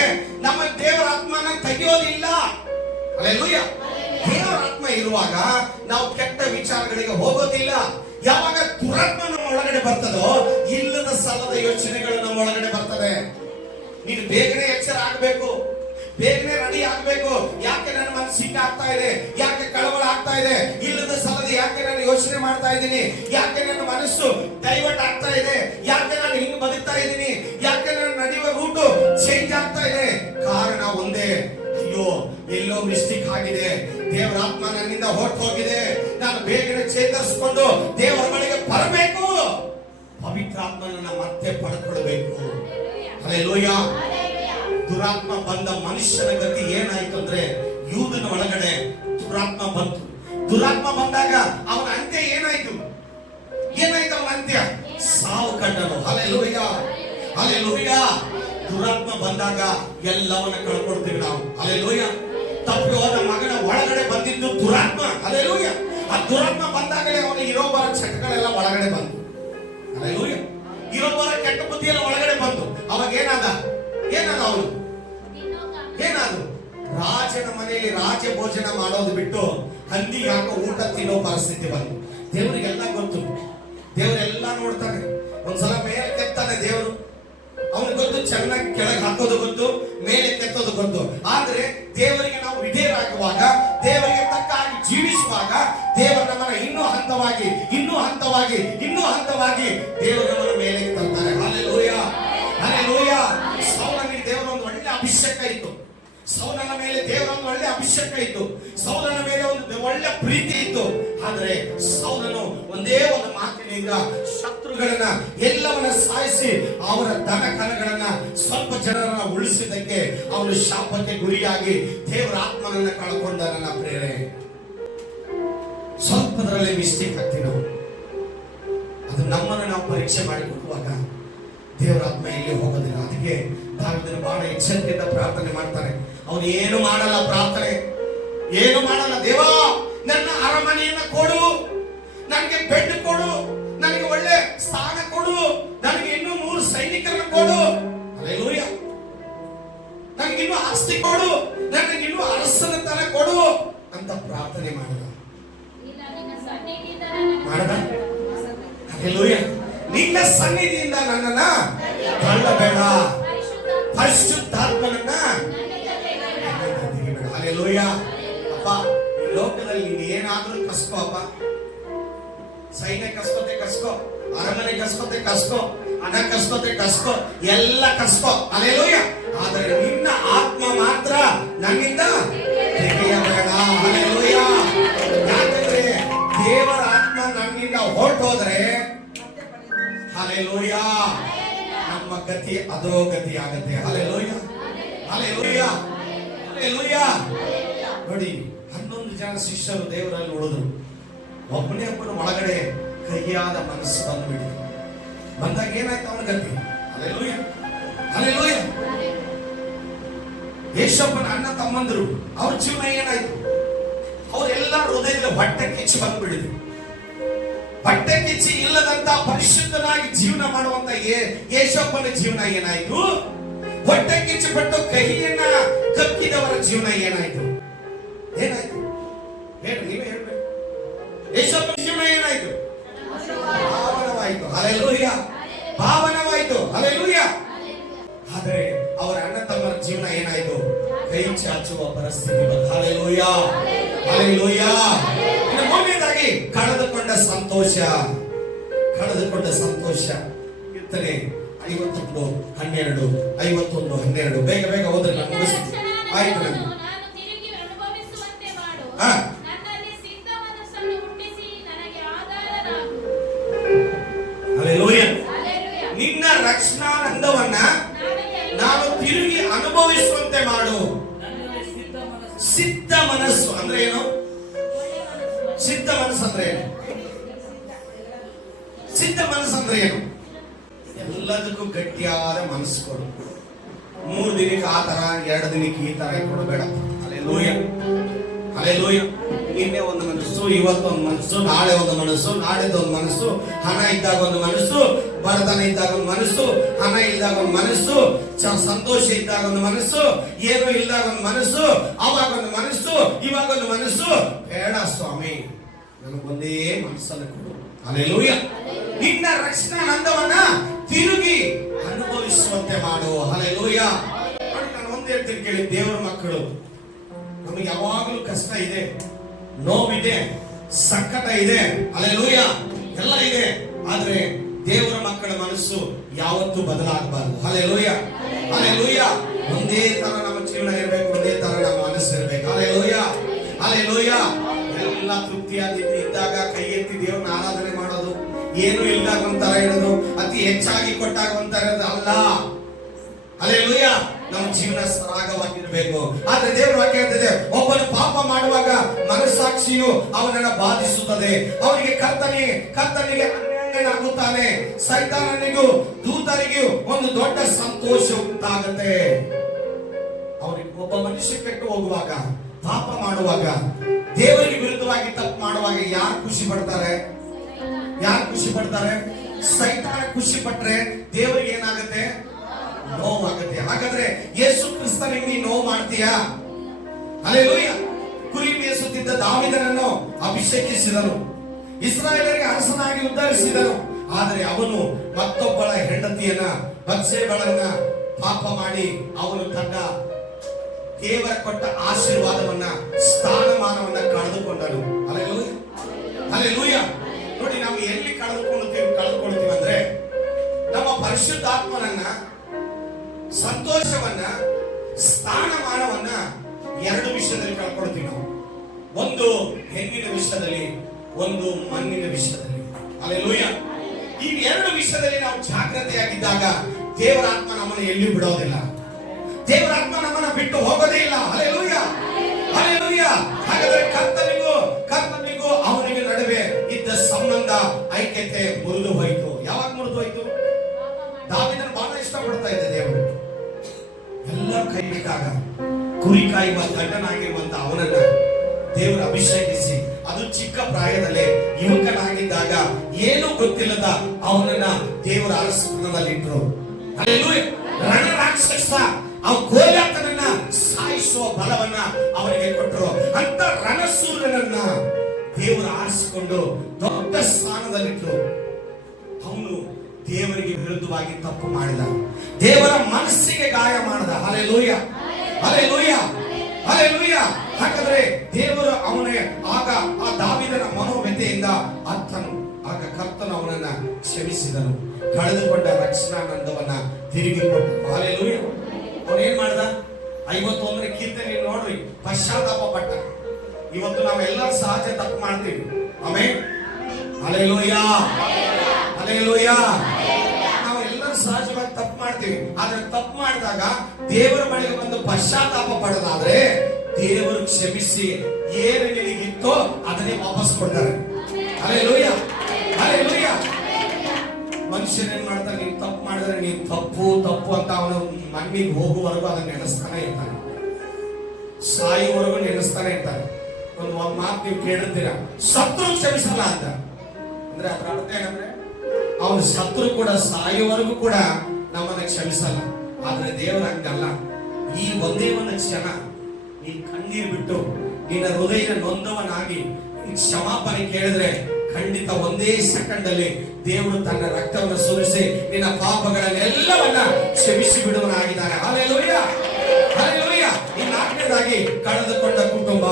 ನಮ್ಮ ದೇವರ ಆತ್ಮನ ತೆಗೆಯೋದಿಲ್ಲ. ಹಲ್ಲೆಲೂಯಾ. ದೇವರ ಆತ್ಮ ಇರುವಾಗ ನಾವು ಕೆಟ್ಟ ವಿಚಾರಗಳಿಗೆ ಹೋಗೋದಿಲ್ಲ. ಯಾವಾಗ ದುರಾತ್ಮ ನಮ್ಮ ಒಳಗಡೆ ಬರ್ತದೋ ಇಲ್ಲದ ಸಲ್ಲದ ಯೋಚನೆಗಳು ನಮ್ಮ ಒಳಗಡೆ ಬರ್ತದೆ. ನೀನು ಬೇಗನೆ ಎಚ್ಚರ ಆಗ್ಬೇಕು, ಬೇಗನೆ ರೆಡಿ ಆಗ್ಬೇಕು. ಯಾಕೆ ನನ್ನ ಮನಸ್ಸು ಹಿಂಗ ಆಗ್ತಾ ಇದೆ, ಯಾಕೆ ಕಳವಳ ಆಗ್ತಾ ಇದೆ, ಇಲ್ಲದ ಸಲದ ಯಾಕೆ ನಾನು ಯೋಚನೆ ಮಾಡ್ತಾ ಇದ್ದೀನಿ, ಯಾಕೆ ನನ್ನ ಮನಸ್ಸು ಡೈವರ್ಟ್ ಆಗ್ತಾ ಇದೆ, ಯಾಕೆ ನಾನು ಹಿಂಗ್ ಬದುಕ್ತಾ ಇದ್ದೀನಿ, ಯಾಕೆ ನಾನು ನಡೆಯುವ ರೂಟು ಚೇಂಜ್ ಆಗ್ತಾ ಇದೆ? ಕಾರಣ ಒಂದೇ, ಅಯ್ಯೋ ಎಲ್ಲೋ ಮಿಸ್ಟೇಕ್ ಆಗಿದೆ, ದೇವರ ಆತ್ಮ ನನ್ನಿಂದ ಹೊರಟು ಹೋಗಿದೆ, ನಾನು ಬೇಗನೆ ಚೇತರಿಸಿಕೊಂಡು ದೇವರ ಬಳಿಗೆ ಬರಬೇಕು, ಪವಿತ್ರ ಆತ್ಮನನ್ನ ಮತ್ತೆ ಪಡ್ಕೊಳ್ಬೇಕು. ಹಲ್ಲೆಲೂಯ. ದುರಾತ್ಮ ಬಂದ ಮನುಷ್ಯನ ಗತಿ ಏನಾಯ್ತು ಅಂದ್ರೆ, ಯೂದನ ಒಳಗಡೆ ದುರಾತ್ಮ ಬಂತು. ದುರಾತ್ಮ ಬಂದಾಗ ಅವನ ಅಂತ್ಯ ಏನಾಯ್ತು? ಏನಾಯ್ತು ಅವನ ಅಂತ್ಯ? ಸಾವು ಕಂಡನು. Hallelujah, hallelujah. ದುರಾತ್ಮ ಬಂದಾಗ ಎಲ್ಲವನ್ನ ಕಳ್ಕೊಳ್ತೀವಿ ನಾವು. ಹಲ್ಲೆಲೂಯ. ತಪ್ಪಿ ಹೋದ ಮಗನ ಒಳಗಡೆ ಬಂದಿದ್ದು ದುರಾತ್ಮ. ಹಲ್ಲೆಲೂಯ. ಆ ದುರಾತ್ಮ ಬಂದಾಗಲೇ ಅವನ ಇರೋಬರ ಚಟಗಳೆಲ್ಲ ಒಳಗಡೆ ಬಂತು. ಹಲ್ಲೆಲೂಯ. ಇರೋಬರ ಕೆಟ್ಟ ಬುದ್ಧಿ ಎಲ್ಲ ಒಳಗಡೆ ಬಂತು. ಅವಾಗ ಏನಾದ ಅವನು? ಏನಾದ್ರು? ರಾಜನ ಮನೆಯಲ್ಲಿ ರಾಜ ಭೋಜನ ಮಾಡೋದು ಬಿಟ್ಟು ಹಂದಿಗೆ ಹಾಕೋ ಊಟ ತಿನ್ನೋ ಪರಿಸ್ಥಿತಿ ಬಂತು. ದೇವರಿಗೆಲ್ಲ ಗೊತ್ತು, ದೇವರೆಲ್ಲ ನೋಡ್ತಾನೆ. ಒಂದ್ಸಲ ಮೇಲೆ ಕೆತ್ತಾನೆ ದೇವರು, ಅವನಿಗೆ ಗೊತ್ತು ಚೆನ್ನಾಗಿ ಕೆಳಗೆ ಹಾಕೋದು ಗೊತ್ತು, ಮೇಲೆ ಕೆತ್ತೋದು ಗೊತ್ತು. ಆದ್ರೆ ದೇವರಿಗೆ ನಾವು ವಿಧೇಯರಾಗುವಾಗ, ದೇವರಿಗೆ ತಕ್ಕ ಹಾಗೆ ಜೀವಿಸುವಾಗ, ದೇವರು ನಮ್ಮನ್ನ ಇನ್ನೂ ಹಂತವಾಗಿ ದೇವರು ನಮ್ಮನ್ನ ಮೇಲೆ ತರ್ತಾರೆ. Hallelujah, hallelujah. ಸೌಲನಿಗೆ ದೇವರ ಒಂದು ಒಳ್ಳೆ ಅಭಿಷೇಕ ಇತ್ತು. ಸೌಲನ ಮೇಲೆ ದೇವರ ಒಂದು ಒಳ್ಳೆ ಅಭಿಷೇಕ ಇತ್ತು. ಸೌಲನ ಮೇಲೆ ಒಂದು ಒಳ್ಳೆ ಪ್ರೀತಿ ಇತ್ತು. ಆದ್ರೆ ಸೌಲನು ಒಂದೇ ಒಂದು ಮಾತಿನಿಂದ ಶತ್ರುಗಳನ್ನ ಎಲ್ಲವನ್ನ ಸಾಯಿಸಿ ಅವರ ದನ ಕನಗಳನ್ನ ಸ್ವಲ್ಪ ಜನರನ್ನ ಉಳಿಸಿದ್ದಕ್ಕೆ ಅವನು ಶಾಪಕ್ಕೆ ಗುರಿಯಾಗಿ ದೇವರ ಆತ್ಮನನ್ನ ಕಳ್ಕೊಂಡ. ನನ್ನ ಪ್ರೇರೆ, ಸ್ವಲ್ಪದರಲ್ಲಿ ಮಿಸ್ಟೇಕ್ ಆಗ್ತೀವಿ ನಾವು. ಅದು ನಮ್ಮನ್ನು ನಾವು ಪರೀಕ್ಷೆ ಮಾಡಿ ಕೊಡುವಾಗ ದೇವರ ಆತ್ಮ ಎಲ್ಲಿ ಹೋಗೋದಿಲ್ಲ. ಅದಕ್ಕೆ ದಾವೀದನು ಬಹಳ ಎಚ್ಚರಿಕೆಯಿಂದ ಪ್ರಾರ್ಥನೆ ಮಾಡ್ತಾನೆ. ಅವನು ಏನು ಮಾಡಲ್ಲ, ಪ್ರಾರ್ಥನೆ ಏನು ಮಾಡಲ್ಲ. ದೇವಾ, ನನ್ನ ಅರಮನೆಯನ್ನ ಕೊಡು, ನನಗೆ ಬೆಡ್ ಕೊಡು, ನನಗೆ ಒಳ್ಳೆ ಸ್ಥಾನ ಕೊಡು, ನನಗೆ ಇನ್ನೂ 3 ಸೈನಿಕರನ್ನು ಕೊಡು, ಹಲ್ಲೆಲೂಯ, ನನಗೆ ಇನ್ನೂ ಆಸ್ತಿ ಕೊಡು, ನನಗೆ ಇನ್ನೂ ಅರಸನ ತನ ಕೊಡು ಅಂತ ಪ್ರಾರ್ಥನೆ ಮಾಡಲ್ಲ. ಹಲ್ಲೆಲೂಯ. ನಿನ್ನ ಸನ್ನಿಧಿಯಿಂದ ನನ್ನನ್ನ ತಳ್ಳಬೇಡ, ಪರಿಶುದ್ಧಾತ್ಮನನ್ನ. ಹಲ್ಲೆಲೂಯ. ಅಪ್ಪ, ಈ ಲೋಕದಲ್ಲಿ ನೀನು ಏನಾದ್ರೂ ಕಸ್ಕೋ ಅಪ್ಪ, ಸೈನ್ಯ ಕಸ್ಕೋತೆ ಕಸ್ಕೋ, ಅರಮನೆ ಕಸ್ಕೋತೆ ಕಸ್ಕೋ, ಹಣ ಕಸ್ಕೋತೆ ಕಸ್ಕೋ, ಎಲ್ಲ ಕಸ್ಕೋ. ಹಲ್ಲೆಲೂಯ. ಆದರೆ ನಿನ್ನ ಆತ್ಮ ಮಾತ್ರ ನನ್ನಿಂದ ತೆಗೆಯಬೇಡ. ಹಲ್ಲೆಲೂಯ. ಯಾಕಂದ್ರೆ ದೇವರ ಆತ್ಮ ನನ್ನಿಂದ ಹೊರಟೋದ್ರೆ, ಹಲ್ಲೆಲೂಯ, ನಮ್ಮ ಗತಿ ಅದೋ ಗತಿ ಆಗತ್ತೆ. Hallelujah, hallelujah, hallelujah. ನೋಡಿ, 11 ಜನ ಶಿಷ್ಯರು ದೇವರಲ್ಲಿ ಉಳಿದ್ರು. ಒಬ್ಬನೇ ಒಳಗಡೆ ಕಹಿಯಾದ ಮನಸ್ಸು ಬಂದ್ಬಿಟ್ಟಿದೆ. ಬಂದಾಗ ಏನಾಯ್ತು ಅವನ ಗತಿ? Hallelujah, hallelujah. ಯೇಸಪ್ಪನ ಅಣ್ಣ ತಮ್ಮಂದರು ಅವ್ರ ಜೀವನ ಏನಾಯ್ತು? ಅವರೆಲ್ಲ ಹೃದಯದಲ್ಲಿ ಹೊಟ್ಟೆ ಕಿಚ್ಚು ಬಂದ್ಬಿಡಿದ್ರು. ಹೊಟ್ಟೆ ಕಿಚ್ಚಿ ಇಲ್ಲದಂತ ಪರಿಶುದ್ಧನಾಗಿ ಜೀವನ ಮಾಡುವಂತ ಯೇಸಪ್ಪನ ಜೀವನ ಏನಾಯ್ತು? ಹೊಟ್ಟೆ ಕಿಚ್ಚು ಪಟ್ಟು ಕಹಿಯನ್ನ ಕಕ್ಕಿದವರ ಜೀವನ ಏನಾಯ್ತು? ಏನಾಯ್ತು ಹೇಳಿ, ನೀವೇ ಹೇಳ್ಬೇಕು. ಯೇಸಪ್ಪನ ಜೀವನ ಏನಾಯ್ತು? ಪಾವನವಾಯ್ತು. ಹಲ್ಲೆಲೂಯ, ಪಾವನವಾಯ್ತು. ಹಲ್ಲೆಲೂಯ. ಆದರೆ ಅವರ ಅಣ್ಣ ತಮ್ಮರ ಜೀವನ ಏನಾಯ್ತು? ಕೈ ಚಾಚುವ ಪರಿಸ್ಥಿತಿ ಬಂತು. Hallelujah, hallelujah. ಇನ್ನು ಮೂರನೇದಾಗಿ ಕಳೆದುಕೊಂಡ ಸಂತೋಷ. ಇರ್ತನೆ 51:12, 51:12. ಬೇಗ ಬೇಗ ಹೋದ್ರೆ ನಾನು ಮುಗಿಸ್ತೀನಿ. ಆಯ್ತು. ಹಲ್ಲೆಲೂಯ. ನಿನ್ನ ರಕ್ಷಣಾನಂದವನ್ನ ನಾನು ತಿರುಗಿ ಅನುಭವಿಸುವಂತೆ ಮಾಡು. ಸಿದ್ಧ ಮನಸ್ಸು ಅಂದ್ರೆ ಏನು? ಸಿದ್ಧ ಮನಸ್ಸು ಅಂದ್ರೆ ಏನು? ಸಿದ್ಧ ಮನಸ್ಸು ಅಂದ್ರೆ ಏನು? ಎಲ್ಲದಕ್ಕೂ ಗಟ್ಟಿಯಾದ ಮನಸ್ಸು ಕೊಡು. 3 ದಿನಕ್ಕೆ ಆ ತರ, 2 ದಿನಕ್ಕೆ ಈ ತರ ಕೊಡಬೇಡ. Hallelujah, hallelujah. ನಿನ್ನೆ ಒಂದು ಮನಸ್ಸು, ಇವತ್ತೊಂದು ಮನಸ್ಸು, ನಾಳೆ ಒಂದು ಮನಸ್ಸು, ನಾಳೆದೊಂದು ಮನಸ್ಸು. ಹಣ ಇದ್ದಾಗ ಒಂದು ಮನಸ್ಸು, ಬಡತನ ಇದ್ದಾಗ ಒಂದು ಮನಸ್ಸು, ಹಣ ಇದ್ದಾಗ ಒಂದು ಮನಸ್ಸು, ಸಂತೋಷ ಇದ್ದಾಗ ಒಂದು ಮನಸ್ಸು, ಏನು ಇಲ್ದಾಗ ಒಂದು ಮನಸ್ಸು, ಅವಾಗ ಒಂದು ಮನಸ್ಸು, ಇವಾಗ ಒಂದು ಮನಸ್ಸು. ಬೇಡ ಸ್ವಾಮಿ, ನನಗೊಂದೇ ಮನಸ್ಸನ್ನು ಕೊಡು. ಹಲ್ಲೆಲೂಯ. ನಿನ್ನ ರಕ್ಷಣಾನಂದವನ್ನ ತಿರುಗಿ ಅನುಭವಿಸುವಂತೆ ಮಾಡು. ಹಲ್ಲೆಲೂಯ. ನಾನು ಒಂದೇ ಹೇಳ್ತೀನಿ ಕೇಳಿ, ದೇವರ ಮಕ್ಕಳು, ನಮಗೆ ಯಾವಾಗಲೂ ಕಷ್ಟ ಇದೆ. ನೋವಿದೆ, ಸಂಕಟ ಇದೆ, ಹಲ್ಲೆಲೂಯ, ಎಲ್ಲ ಇದೆ. ಆದ್ರೆ ದೇವರ ಮಕ್ಕಳ ಮನಸ್ಸು ಯಾವತ್ತೂ ಬದಲಾಗಬಾರದು. Hallelujah, hallelujah. ಒಂದೇ ತರ ನಮ್ಮ ಜೀವನ ಇರಬೇಕು, ಒಂದೇ ತರ ನಮ್ಮ ಮನಸ್ಸು ಇರಬೇಕು. Hallelujah, hallelujah. ಎಲ್ಲ ತೃಪ್ತಿಯಾದ ಇದ್ದಾಗ ಕೈ ಎತ್ತಿ ದೇವ್ರನ್ನ ಆರಾಧನೆ ಮಾಡೋದು, ಏನು ಇಲ್ದಾಗ ಒಂಥರ ಇರೋದು, ಅತಿ ಹೆಚ್ಚಾಗಿ ಕೊಟ್ಟಾಗ ಒಂಥರ ಇರೋದು ಅಲ್ಲ. ಹಲ್ಲೆಲೂಯ. ನಮ್ಮ ಜೀವನ ಸರಾಗವಾಗಿರಬೇಕು. ಆದ್ರೆ ದೇವರ ವಾಕ್ಯ ಹೇಳ್ತಿದೆ, ಒಬ್ಬನು ಪಾಪ ಮಾಡುವಾಗ ಮನಸ್ಸಾಕ್ಷಿಯು ಅವನನ್ನ ಬಾಧಿಸುತ್ತದೆ, ಅವನಿಗೆ ಕರ್ತನಿಗೆ ಅನ್ಯಾಯನಾಗುತ್ತಾನೆ, ಸೈತಾನನಿಗೂ ದೂತರಿಗೂ ಒಂದು ದೊಡ್ಡ ಸಂತೋಷ ಉಂಟಾಗುತ್ತೆ. ಅವನಿಗೆ ಒಬ್ಬ ಮನುಷ್ಯ ಕೆಟ್ಟು ಹೋಗುವಾಗ, ಪಾಪ ಮಾಡುವಾಗ, ದೇವರಿಗೆ ವಿರುದ್ಧವಾಗಿ ತಪ್ಪು ಮಾಡುವಾಗ ಯಾರು ಖುಷಿ ಪಡ್ತಾರೆ? ಯಾರು ಖುಷಿ ಪಡ್ತಾರೆ? ಸೈತಾನ ಖುಷಿ ಪಟ್ರೆ ದೇವರಿಗೆ ಏನಾಗುತ್ತೆ? ನೋವಾಗುತ್ತೆ. ಹಾಗಾದ್ರೆ ಯೇಸು ಕ್ರಿಸ್ತನಿಗೆ ನೀ ನೋವು ಮಾಡ್ತೀಯಾ? ಹಲ್ಲೆಲೂಯ. ಕುರಿ ಮೇಯಿಸುತ್ತಿದ್ದ ದಾವೀದನನ್ನು ಅಭಿಷೇಕಿಸಿದನು, ಇಸ್ರಾಯೇಲರಿಗೆ ಅರಸನಾಗಿ ಉದ್ಧರಿಸಿದನು. ಆದರೆ ಅವನು ಮತ್ತೊಬ್ಬಳ ಹೆಂಡತಿಯನ್ನ ಬತ್ಷೆಬಳನ್ನ ಪಾಪ ಮಾಡಿ ಅವನು ತನ್ನ ದೇವರ ಕೊಟ್ಟ ಆಶೀರ್ವಾದವನ್ನ, ಸ್ಥಾನಮಾನವನ್ನ ಕಳೆದುಕೊಂಡನು. Hallelujah, hallelujah. ನೋಡಿ, ನಾವು ಎಲ್ಲಿ ಕಳೆದುಕೊಳ್ತೀವಿ ಅಂದ್ರೆ ನಮ್ಮ ಪರಿಶುದ್ಧಾತ್ಮನನ್ನ, ಸಂತೋಷವನ್ನ, ಸ್ಥಾನಮಾನವನ್ನ ಎರಡು ವಿಷಯದಲ್ಲಿ ಕಳ್ಕೊಳ್ತೀವಿ ನಾವು. ಒಂದು ಹೆಣ್ಣಿನ ವಿಷಯದಲ್ಲಿ, ಒಂದು ಮಣ್ಣಿನ ವಿಷಯದಲ್ಲಿ. ಹಲ್ಲೆಲೂಯ. ಈ ಎರಡು ವಿಷಯದಲ್ಲಿ ನಾವು ಜಾಗ್ರತೆಯಾಗಿದ್ದಾಗ ದೇವರಾತ್ಮ ನಮ್ಮನ್ನು ಎಲ್ಲಿ ಬಿಡೋದಿಲ್ಲ, ದೇವರಾತ್ಮ ನಮ್ಮನ್ನ ಬಿಟ್ಟು ಹೋಗೋದೇ ಇಲ್ಲ. Hallelujah, hallelujah. ಹಾಗಾದ್ರೆ ಕರ್ತನಿಗೂ ಅವನಿಗೆ ನಡುವೆ ಇದ್ದ ಸಂಬಂಧ, ಐಕ್ಯತೆ ಮುರಿದು ಹೋಯಿತು. ಯಾವಾಗ ಮುರಿದು ಹೋಯಿತು? ದಾವೀದನ ಬಹಳ ಇಷ್ಟಪಡ್ತಾ ಇದ್ದ ದೇವರು. ಎಲ್ಲ ಕೈ ಬಿಟ್ಟಾಗ ಕುರಿ ಕಾಯುವ ಗಂಡನಾಗಿರುವಂತ ಅವನನ್ನ ದೇವರು ಅಭಿಷೇಕಿಸಿ, ಅದು ಚಿಕ್ಕ ಪ್ರಾಯದಲ್ಲೇ ಯುವಕನಾಗಿದ್ದಾಗ ಏನೂ ಗೊತ್ತಿಲ್ಲದ ಅವನನ್ನ ದೇವರ ಅರಸನಲ್ಲಿಟ್ಟರು. ಹಲ್ಲೆಲೂಯ. ರಣರಾಕ್ಷಸ ಗೋಲಿಯಾತನನ್ನ ಸಾಯಿಸುವ ಬಲವನ್ನ ಅವನಿಗೆ ಕೊಟ್ಟರು. ಅಂತ ರಣಸೂರನನ್ನ ದೇವರು ಆರಿಸಿಕೊಂಡು ದೊಡ್ಡ ಸ್ಥಾನದಲ್ಲಿಟ್ಟರು. ಅವನು ದೇವರಿಗೆ ವಿರುದ್ಧವಾಗಿ ತಪ್ಪು ಮಾಡಿದ, ದೇವರ ಮನಸ್ಸಿಗೆ ಗಾಯ ಮಾಡಿದ. Hallelujah, hallelujah, hallelujah. ಹಾಗಾದ್ರೆ ದೇವರು ಅವನೇ ಆಗ ಆ ದಾವೀದನ ಮನೋವ್ಯತೆಯಿಂದ ಆಗ ಕರ್ತನು ಅವನನ್ನ ಕ್ಷಮಿಸಿದನು, ಕಳೆದುಕೊಂಡ ರಕ್ಷಣಾನಂದವನ್ನ ತಿರುಗಿ ಕೊಟ್ಟನು. ಹಲ್ಲೆಲೂಯ. ಅವನೇನ್ ಮಾಡ್ದ? 51ನೇ ಕೀರ್ತನೆ ನೋಡ್ರಿ, ಪಶ್ಚಾತ್ತಾಪ ಪಟ್ಟ. ಇವತ್ತು ನಾವೆಲ್ಲರೂ ಸಹಜ ತಪ್ಪು ಮಾಡ್ತೀವಿ. Amen, hallelujah, hallelujah. ನಾವೆಲ್ಲರೂ ಸಹಜವಾಗಿ ತಪ್ಪು ಮಾಡ್ತೀವಿ. ಆದ್ರೆ ತಪ್ಪು ಮಾಡಿದಾಗ ದೇವರ ಬಳಿಗೆ ಬಂದು ಪಶ್ಚಾತ್ತಾಪ ಪಡೋದಾದ್ರೆ ದೇವರು ಕ್ಷಮಿಸಿ ಏನು ನಿನಗಿತ್ತೋ ಅದನ್ನೇ ವಾಪಸ್ ಕೊಡ್ತಾರೆ. Hallelujah, hallelujah. ಮನುಷ್ಯನ ಏನ್ ಮಾಡ್ತಾರೆ? ನೀನ್ ತಪ್ಪು ಮಾಡಿದ್ರೆ ನೀನ್ ತಪ್ಪು ಅಂತ ಅವನು ಮಣ್ಣಿಗೆ ಹೋಗುವವರೆಗೂ ಅದನ್ನ ನೆನೆಸ್ತಾನೆ ಇರ್ತಾನೆ, ಸಾಯುವವರೆಗೂ ನೆನೆಸ್ತಾನೆ ಇರ್ತಾನೆ. ಒಂದು ಮಾತು ನೀವು ಕೇಳಿರ್ತೀರ, ಶತ್ರು ಕ್ಷಮಿಸಲ್ಲ ಅಂತ. ಅಂದ್ರೆ ಅದ್ರ ಅರ್ಥ ಏನಂದ್ರೆ ಅವನು ಶತ್ರು ಕೂಡ ಸಾಯುವವರೆಗೂ ಕೂಡ ನಮ್ಮನ್ನ ಕ್ಷಮಿಸಲ್ಲ. ಆದ್ರೆ ದೇವರ ಹಂಗಲ್ಲ. ಈ ಒಂದೇ ಒಂದು ಕ್ಷಣ ನೀನ್ ಕಣ್ಣೀರು ಬಿಟ್ಟು ನಿನ್ನ ಹೃದಯ ನೊಂದವನಾಗಿ ಕ್ಷಮಾಪಣೆ ಕೇಳಿದ್ರೆ ಖಂಡಿತ ಒಂದೇ ಸೆಕೆಂಡ್ ಅಲ್ಲಿ ದೇವರು ತನ್ನ ರಕ್ತವನ್ನು ಸುರಿಸಿ ನಿನ್ನ ಪಾಪಗಳನ್ನೆಲ್ಲವನ್ನ ಕ್ಷಮಿಸಿ ಬಿಡುವನಾಗಿದ್ದಾನೆ. Hallelujah, hallelujah. ಈ ನಾಲ್ಕನೇದಾಗಿ ಕಳೆದುಕೊಂಡ ಕುಟುಂಬ.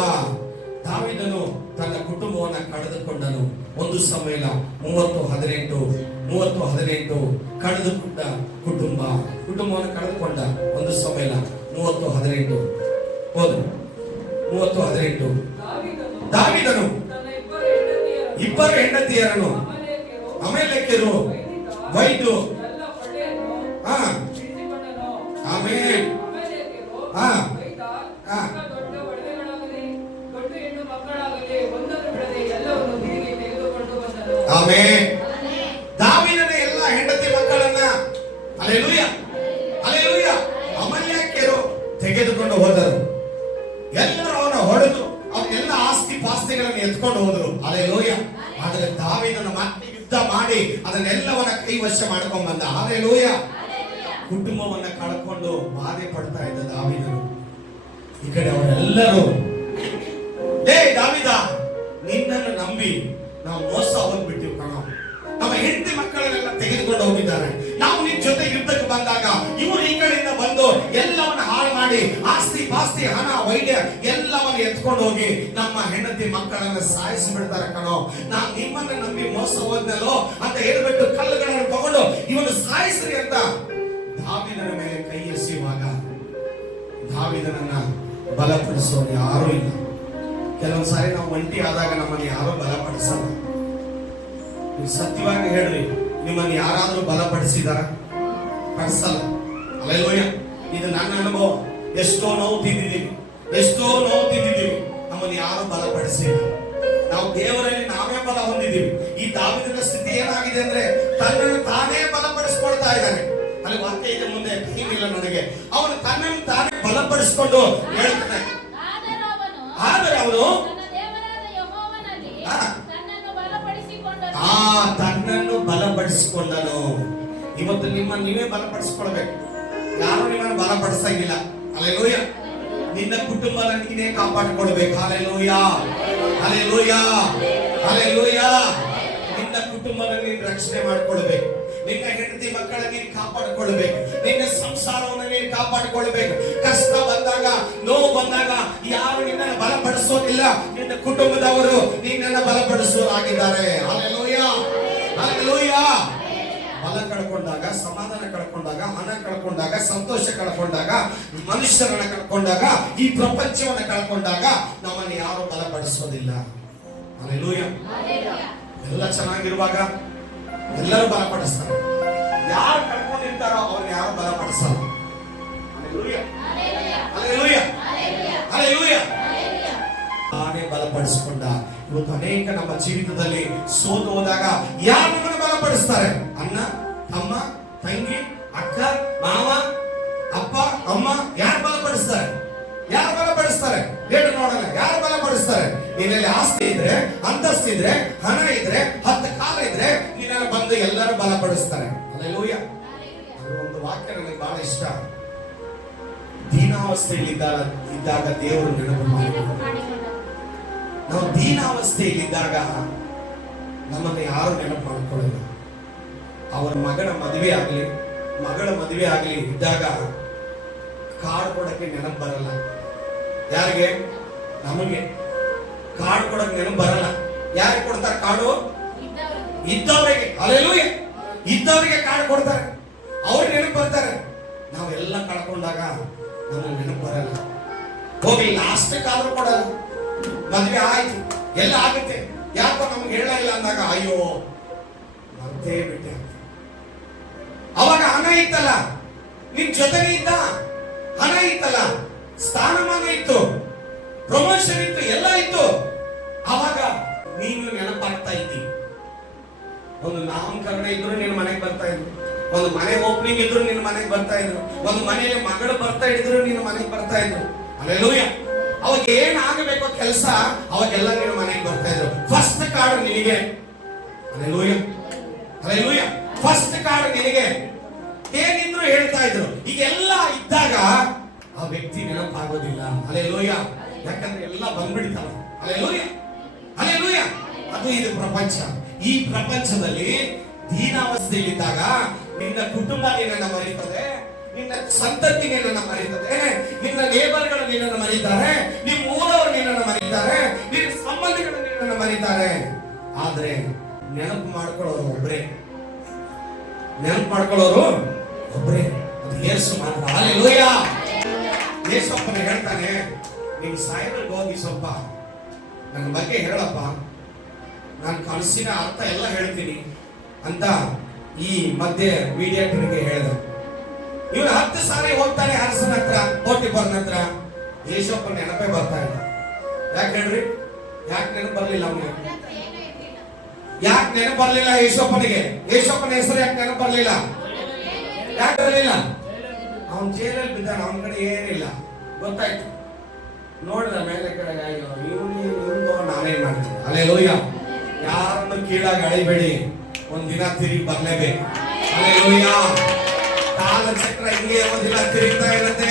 ದಾವೀದನು ತನ್ನ ಕುಟುಂಬವನ್ನ ಕಳೆದುಕೊಂಡನು. 1 ಸಮುವೇಲ 30:18 ಕಳೆದುಕೊಂಡ ಕುಟುಂಬವನ್ನು ಕಳೆದುಕೊಂಡ. 1 ಸಮುವೇಲ 30:18 ಓದು. 30:18. ದಾವೀದನು ಇಬ್ಬರು ಹೆಂಡತಿಯರನ್ನು ಅಮೇಲೆಕ್ಯರು ಒಯ್ದು ಆಮೇಲೆ ಆಮೇಲೆ ದಾವೀದನ ಎಲ್ಲ ಹೆಂಡತಿ ಮಕ್ಕಳನ್ನ ಹಲ್ಲೆಲೂಯ, ಹಲ್ಲೆಲೂಯ, ಅಮಲೇಕ್ಯರು ತೆಗೆದುಕೊಂಡು ಹೋದರು. ಎಲ್ಲರೂ ಅವನ ಹೊಡೆದು ಅವನ್ನೆಲ್ಲ ಆಸ್ತಿ ಪಾಸ್ತಿಗಳನ್ನು ಎತ್ಕೊಂಡು ಹೋದರು. ಹಲ್ಲೆಲೂಯ. ಆದರೆ ದಾವೀದನ ಮತ್ತೆ ಯುದ್ಧ ಮಾಡಿ ಅದನ್ನೆಲ್ಲವನ್ನ ಕೈವಶ ಮಾಡ್ಕೊಂಡ್ ಬಂದ. ಹಲ್ಲೆಲೂಯ. ಕುಟುಂಬವನ್ನ ಕಳ್ಕೊಂಡು ಬಾಧೆ ಪಡ್ತಾ ಇದ್ದ ದಾವೀದನು ಈ ಕಡೆ ಅವರೆಲ್ಲರೂ, ಲೇ ದಾವೀದ, ನಿನ್ನನ್ನು ನಂಬಿ ನಾವು ಮೋಸ ಹೋಗ್ಬಿಟ್ಟಿವಿ ಕಣ, ನಮ್ಮ ಹೆಂಡತಿ ಮಕ್ಕಳನ್ನೆಲ್ಲ ತೆಗೆದುಕೊಂಡು ಹೋಗಿದ್ದಾರೆ. ನಾವು ನಿನ್ ಜೊತೆ ಯುದ್ಧಕ್ಕೆ ಬಂದಾಗ ಇವರು ಈ ಕಡೆಯಿಂದ ಬಂದು ಎಲ್ಲವನ್ನ ಹಾಳು ಮಾಡಿ ಆಸ್ತಿ ಪಾಸ್ತಿ ಹಣ ವೈದ್ಯ ಎಲ್ಲವನ್ನ ಎತ್ಕೊಂಡು ಹೋಗಿ ನಮ್ಮ ಹೆಂಡತಿ ಮಕ್ಕಳನ್ನ ಸಾಯಿಸಿ ಬಿಡ್ತಾರೆ ಕಣೋ. ನಾವು ನಿಮ್ಮನ್ನ ನಂಬಿ ಮೋಸ ಹೋದ್ನಲ್ಲೋ ಅಂತ ಹೇಳ್ಬಿಟ್ಟು ಕಲ್ಲುಗಳನ್ನು ತಗೊಂಡು ಇವನು ಸಾಯಿಸ್ರಿ ಅಂತ ದಾವೀದನ ಮೇಲೆ ಕೈ ಎಸೆಯುವಾಗ ದಾವೀದನನ್ನ ಬಲಪಡಿಸೋರು ಯಾರು ಇಲ್ಲ. ಕೆಲವೊಂದ್ಸಾರಿ ನಾವು ಒಂಟಿ ಆದಾಗ ನಮ್ಮನ್ನು ಯಾರು ಬಲಪಡಿಸಲ್ಲ. ನೀವು ಸತ್ಯವಾಗಿ ಹೇಳ್ರಿ, ನಿಮ್ಮನ್ನು ಯಾರಾದ್ರೂ ಬಲಪಡಿಸಿದಾರ? ಪಡಿಸಲ್ಲ. ಹಲ್ಲೆಲೂಯಾ. ಇದು ನನ್ನ ಅನುಭವ. ಎಷ್ಟೋ ನೋವು ತಿಂದಿದ್ದೀವಿ, ನಮ್ಮನ್ನು ಯಾರು ಬಲಪಡಿಸಿಲ್ಲ. ನಾವು ದೇವರಲ್ಲಿ ನಾವೇ ಬಲ ಹೊಂದಿದ್ದೀವಿ. ಈ ದಾವೀದನ ಸ್ಥಿತಿ ಏನಾಗಿದೆ ಅಂದ್ರೆ ತನ್ನನ್ನು ತಾನೇ ಬಲಪಡಿಸ್ಕೊಳ್ತಾ ಇದ್ದಾನೆ. ಅಲ್ಲಿ ವಾಕ್ಯ ಇದೆ, ಮುಂದೆ ಟೈಮ್ ಇಲ್ಲ ನನಗೆ. ಅವನು ತನ್ನನ್ನು ತಾನೇ ಬಲಪಡಿಸಿಕೊಂಡು ಹೇಳ್ತಾನೆ. ಆದರೆ ಅವನು ತನ್ನನ್ನು ಬಲಪಡಿಸಿಕೊಂಡನು. ಇವತ್ತು ನಿಮ್ಮನ್ನು ನೀವೇ ಬಲಪಡಿಸಿಕೊಳ್ಬೇಕು. ಯಾರು ನಿಮ್ಮನ್ನು ಬಲಪಡಿಸಂಗಿಲ್ಲ. ಹಲ್ಲೆಲೂಯಾ. ನಿನ್ನ ಕುಟುಂಬ ನೀನೇ ಕಾಪಾಡಿಕೊಳ್ಬೇಕು. Hallelujah, hallelujah, hallelujah. ನಿನ್ನ ಕುಟುಂಬನ ನೀನು ರಕ್ಷಣೆ ಮಾಡಿಕೊಳ್ಬೇಕು. ನಿನ್ನ ಹೆಂಡತಿ ಮಕ್ಕಳ ನೀನು ಕಾಪಾಡಿಕೊಳ್ಬೇಕು. ನಿನ್ನ ಸಂಸಾರವನ್ನು ನೀನು ಕಾಪಾಡಿಕೊಳ್ಬೇಕು. ಕಷ್ಟ ಬಂದಾಗ, ನೋವು ಬಂದಾಗ ಯಾರು ನಿನ್ನನ್ನು ಬಲಪಡಿಸೋದಿಲ್ಲ. ನಿನ್ನ ಕುಟುಂಬದವರು ನಿನ್ನನ್ನು ಬಲಪಡಿಸೋರಾಗಿದ್ದಾರೆ. Hallelujah, hallelujah. ಬಲ ಕಳ್ಕೊಂಡಾಗ, ಸಮಾಧಾನ ಕಳ್ಕೊಂಡಾಗ, ಹಣ ಕಳ್ಕೊಂಡಾಗ, ಸಂತೋಷ ಕಳ್ಕೊಂಡಾಗ, ಮನುಷ್ಯರನ್ನ ಕಳ್ಕೊಂಡಾಗ, ಈ ಪ್ರಪಂಚವನ್ನ ಕಳ್ಕೊಂಡಾಗ ನಮ್ಮನ್ನು ಯಾರು ಬಲಪಡಿಸೋದಿಲ್ಲ. ಹಲ್ಲೆಲೂಯಾ. ಎಲ್ಲ ಚೆನ್ನಾಗಿರುವಾಗ ಎಲ್ಲರೂ ಬಲಪಡಿಸ್ತಾರೆ. ಯಾರು ಕಳ್ಕೊಂಡಿರ್ತಾರೋ ಅವ್ರನ್ನ ಯಾರು ಬಲಪಡಿಸಲ್ಲ. Hallelujah, hallelujah, hallelujah. ತಾನೇ ಬಲಪಡಿಸಿಕೊಂಡ. ಇವತ್ತು ಅನೇಕ ನಮ್ಮ ಜೀವಿತದಲ್ಲಿ ಸೋತು ಹೋದಾಗ ಯಾರು ನಮ್ಮನ್ನು ಬಲಪಡಿಸ್ತಾರೆ? ಅಣ್ಣ, ತಮ್ಮ, ತಂಗಿ, ಅಕ್ಕ, ಮಾವ, ಅಪ್ಪ, ಅಮ್ಮ. ಯಾರು ಬಲಪಡಿಸ್ತಾರೆ? ಯಾರು ಬಲಪಡಿಸ್ತಾರೆ? ಹೇಳಿ ನೋಡಲ್ಲ. ಯಾರು ಬಲಪಡಿಸ್ತಾರೆ? ನಿನ್ನಲ್ಲಿ ಆಸ್ತಿ ಇದ್ರೆ, ಅಂತಸ್ತಿದ್ರೆ, ಹಣ ಇದ್ರೆ, 10 ಕಾಲ ಇದ್ರೆ ನಿನ್ನೆಲ್ಲ ಬಂದು ಎಲ್ಲರೂ ಬಲಪಡಿಸ್ತಾರೆ. ಹಲ್ಲೆಲೂಯಾ. ಅದು ಒಂದು ವಾಕ್ಯ ನನಗೆ ಬಹಳ ಇಷ್ಟ. ದೀನಾವಸ್ಥೆಯಲ್ಲಿ ಇದ್ದಾಗ ದೇವರು ನೆನಪು ಮಾಡಿಕೊಂಡ. ನಾವು ದೀನಾವಸ್ಥೆಯಲ್ಲಿದ್ದಾಗ ನಮ್ಮನ್ನು ಯಾರು ನೆನಪು ಮಾಡಿಕೊಳ್ಳಲ್ಲ. ಅವರ ಮಗಳ ಮದುವೆ ಆಗಲಿ ಇದ್ದಾಗ ಕಾರ್ಡ್ ಕೊಡಕ್ಕೆ ನೆನಪು ಬರಲ್ಲ. ಯಾರಿಗೆ? ನಮಗೆ. ಕಾರ್ಡ್ ಕೊಡಕ್ಕೆ ನೆನಪು ಬರಲ್ಲ. ಯಾರಿಗೆ ಕೊಡ್ತಾರೆ ಕಾರ್ಡು? ಇದ್ದವರಿಗೆ. ಹಲ್ಲೆಲೂಯಾ. ಇದ್ದವರಿಗೆ ಕಾರ್ಡ್ ಕೊಡ್ತಾರೆ. ಅವ್ರು ನೆನಪು ಬರ್ತಾರೆ. ನಾವೆಲ್ಲ ಕಳ್ಕೊಂಡಾಗ ನಮಗೆ ನೆನಪು ಬರಲ್ಲ. ಹೋಗಿ ಲಾಸ್ಟ್ ಕಾದ್ರು ಕೊಡಲ್ಲ. ಮದುವೆ ಆಯ್ತು, ಎಲ್ಲ ಆಗುತ್ತೆ, ಯಾಕೋ ನಮ್ಗೆ ಹೇಳ ಇಲ್ಲ ಅಂದಾಗ ಅಯ್ಯೋ ಮರ್ತೇ ಬಿಟ್ಟೆ. ಅವಾಗ ಹಣ ಇತ್ತಲ್ಲ, ನಿನ್ ಜೊತೆಗೆ ಇದ್ದ, ಹಣ ಇತ್ತಲ್ಲ, ಸ್ಥಾನಮಾನ ಇತ್ತು, ಪ್ರಮೋಷನ್ ಇತ್ತು, ಎಲ್ಲ ಇತ್ತು. ಅವಾಗ ನೀನು ನೆನಪಾಗ್ತಾ ಇದ್ದಿ. ಒಂದು ನಾಮಕರಣ ಇದ್ರು ನಿನ್ನ ಮನೆಗೆ ಬರ್ತಾ ಇದ್ರು, ಒಂದು ಮನೆ ಓಪನಿಂಗ್ ಇದ್ರು ನಿನ್ನ ಮನೆಗೆ ಬರ್ತಾ ಇದ್ರು, ಒಂದು ಮನೆಯಲ್ಲಿ ಮಗಳು ಬರ್ತಾ ಇದ್ರು ನಿನ್ನ ಮನೆಗೆ ಬರ್ತಾ ಇದ್ರು. ಹಲ್ಲೆಲೂಯಾ. ಅವಾಗ ಏನ್ ಆಗಬೇಕು ಕೆಲಸ ಅವಾಗೆಲ್ಲ ನೀನು ಮನೆಗೆ ಬರ್ತಾ ಇದ್ರು. ಫಸ್ಟ್ ಕಾರ್ಡ್ ನಿನಗೆ. Hallelujah, hallelujah. ಫಸ್ಟ್ ಕಾರ್ಡ್ ನಿನಗೆ. ಏನಿದ್ರು ಹೇಳ್ತಾ ಇದ್ರು. ಈಗೆಲ್ಲ ಇದ್ದಾಗ ಆ ವ್ಯಕ್ತಿ ನೆನಪಾಗೋದಿಲ್ಲ. ಹಲ್ಲೆಲೂಯಾ. ಯಾಕಂದ್ರೆ ಎಲ್ಲ ಬಂದ್ಬಿಡ್ತಾವೆ. Hallelujah, hallelujah. ಅದು ಇದು ಪ್ರಪಂಚ. ಈ ಪ್ರಪಂಚದಲ್ಲಿ ದೀನಾವಸ್ಥೆಯಲ್ಲಿದ್ದಾಗ ನಿನ್ನ ಕುಟುಂಬ ನಿನ್ನನ್ನು ಮರೀತದೆ, ನಿನ್ನ ಸಂತತಿ ನಿನ್ನನ್ನು ಮರೀತದೆ, ನಿನ್ನ ನೇಬರ್ಗಳು ನಿನ್ನನ್ನು ಮರೀತಾರೆ, ನಿಮ್ಮ ಊರವರು ನಿನ್ನನ್ನು ಮರೀತಾರೆ, ನಿನ್ನ ಸಂಬಂಧಿಗಳು ನಿನ್ನನ್ನು ಮರೀತಾರೆ. ಆದ್ರೆ ನೆನಪು ಮಾಡ್ಕೊಳ್ಳೋರು ಒಬ್ರೇ. ಅದು ಯೇಸು ಮಾತ್ರ. ಹಲ್ಲೆಲೂಯಾ. ಯೇಸಪ್ಪನ ಹೇಳ್ತಾನೆ, ನೀನು ಸಾಯಿಬರಿಗೆ ಹೋಗಿ ಸ್ವಲ್ಪ ನನ್ನ ಬಗ್ಗೆ ಹೇಳಪ್ಪ, ನಾನು ಕನಸಿನ ಅರ್ಥ ಎಲ್ಲ ಹೇಳ್ತೀನಿ ಅಂತ ಈ ಮಧ್ಯೆ ಮೀಡಿಯೇಟರ್ಗೆ ಹೇಳ್ದ. ಇವನು 10 ಸಾರಿ ಹೋಗ್ತಾನೆ ಅರಸನ ಹತ್ರ, ಪೋಟಿಫರನ ಹತ್ರ. ಯೇಸಪ್ಪ ನೆನಪೇ ಬರ್ತಾ ಇಲ್ಲ. ಯಾಕೆ ಹೇಳ್ರಿ? ಯಾಕೆ ನೆನಪು ಬರ್ಲಿಲ್ಲ ಅವನಿಗೆ? ಯಾಕೆ ನೆನಪು ಬರ್ಲಿಲ್ಲ ಯೇಸಪ್ಪನಿಗೆ? ಯೇಸಪ್ಪನ ಹೆಸರು ಯಾಕೆ ನೆನಪು ಬರ್ಲಿಲ್ಲ? ಯಾಕೆ ಬರಲಿಲ್ಲ? ಅವನ್ ಜೈಲಲ್ಲಿ ಬಿದ್ದಾನ, ಅವನ ಕಡೆ ಏನಿಲ್ಲ. ಗೊತ್ತಾಯ್ತು, ನೋಡಿದ ಮೇಲೆ ಕಡೆ ಇವನು ನಾನೇನ್ ಮಾಡ್ತೀನಿ. ಹಲ್ಲೆಲೂಯಾ. ಯಾರನ್ನು ಕೀಳಾಗಿ ಅಳಿಬೇಡಿ, ಒಂದಿನ ತಿರುಗಿ ಬರ್ಲೇಬೇಕು. ಹಲ್ಲೆಲೂಯಾ. ಕಾಲಚಕ್ರ ಹಿಂಗೆ ಒಂದಿನ ತಿರುಗ್ತಾ ಇರುತ್ತೆ.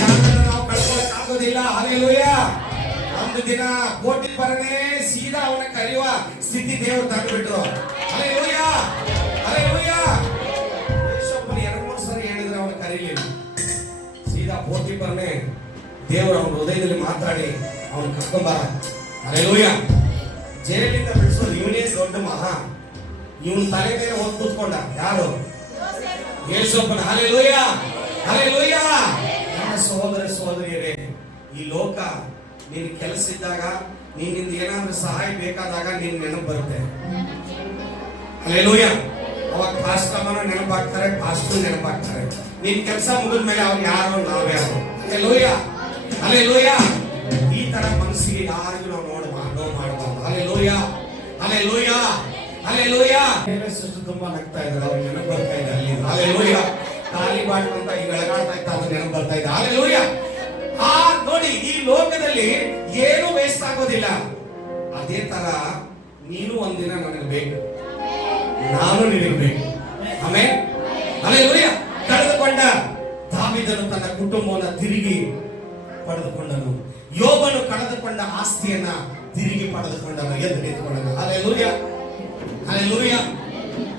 ಯಾರನ್ನು ನಾವು ಕಳ್ಕೊಳಕ್ ಆಗೋದಿಲ್ಲ. ಹಲ್ಲೆಲೂಯಾ. ಒಂದು ದಿನ ಪೋಟಿಫರನೇ ಸೀದಾ ಅವನ ಕರೆಯುವ ಸ್ಥಿತಿ ದೇವರು ತಂದುಬಿಟ್ರು. Hallelujah, hallelujah. ಯೇಸಪ್ಪನ 2-3 ಸರಿ ಹೇಳಿದ್ರೆ ಅವನು ಕರೀಲಿಲ್ಲ. ಸೀದಾ ಪೋಟಿಫರನೇ ದೇವರು ಮಾತಾಡಿ ಅವನು ಕರ್ಕೊಂಬಾರ. ಹಲ್ಲೆಲೂಯಾ. ಜೈಲಿಂದ ಬಿಡಿಸೋದು ಇವನೇ ದೊಡ್ಡ ಮಹಾ. ಇವನ್ ತಲೆ ಮೇಲೆ ಹೋಗಿ ಕೂತ್ಕೊಂಡ ಯಾರು? ಯೇಸಪ್ಪನ. Hallelujah, hallelujah. ನನ್ನ ಸಹೋದರ ಸಹೋದರಿಯರೇ, ಈ ಲೋಕ ನಿನ್ ಕೆಲಸ ಇದ್ದಾಗ, ನಿನ್ನಿಂದ ಏನಾದ್ರೂ ಸಹಾಯ ಬೇಕಾದಾಗ ನಿನ್ ನೆನಪು ಬರುತ್ತೆ. ಹಲ್ಲೆಲೂಯಾ. ಅವಾಗ ಪಾಸ್ಟರ್ನ ನೆನಪಾಗ್ತಾರೆ, ಪಾಸ್ಟರ್ ನೆನಪಾಗ್ತಾರೆ. ನಿನ್ ಕೆಲಸ ಮುಗಿದ ಮೇಲೆ ಅವ್ರು ಯಾರು, ನಾವೇ ಅವರು. Hallelujah, hallelujah. ಈ ತರ ಮನಸ್ಸಿಗೆ ಯಾರಿಗೂ ನಾವು ಮಾಡಬಾರ್ದು. Hallelujah, hallelujah, hallelujah. ತುಂಬಾ ನಗ್ತಾ ಇದ್ರು, ಅವ್ರಿಗೆ ನೆನಪು ಬರ್ತಾ ಇದೆ ಅಲ್ಲಿ. ಹಲ್ಲೆಲೂಯಾ. ಖಾಲಿ ಬಾಟ್ ಅಂತ ಈಗ ಎಳಗಾಡ್ತಾ ಇತ್ತು, ಅದು ನೆನಪು ಬರ್ತಾ ಇದೆ. ಹಲ್ಲೆಲೂಯಾ. ನೋಡಿ, ಈ ಲೋಕದಲ್ಲಿ ಏನು ವೇಸ್ಟ್ ಆಗೋದಿಲ್ಲ. ಅದೇ ತರ ನೀನು ಒಂದಿನ ನನಗೆ ಬೇಕು, ನಾನು ನಿನಗೆ ಬೇಕು. Amen, hallelujah. ಕಳೆದುಕೊಂಡ ದಾವೀದನು ತನ್ನ ಕುಟುಂಬವನ್ನು ತಿರುಗಿ ಪಡೆದುಕೊಂಡನು. ಯೋಬನು ಕಳೆದುಕೊಂಡ ಆಸ್ತಿಯನ್ನ ತಿರುಗಿ ಪಡೆದುಕೊಂಡನು, ಎದ್ದು ನಿಂತುಕೊಂಡನು. Hallelujah, hallelujah.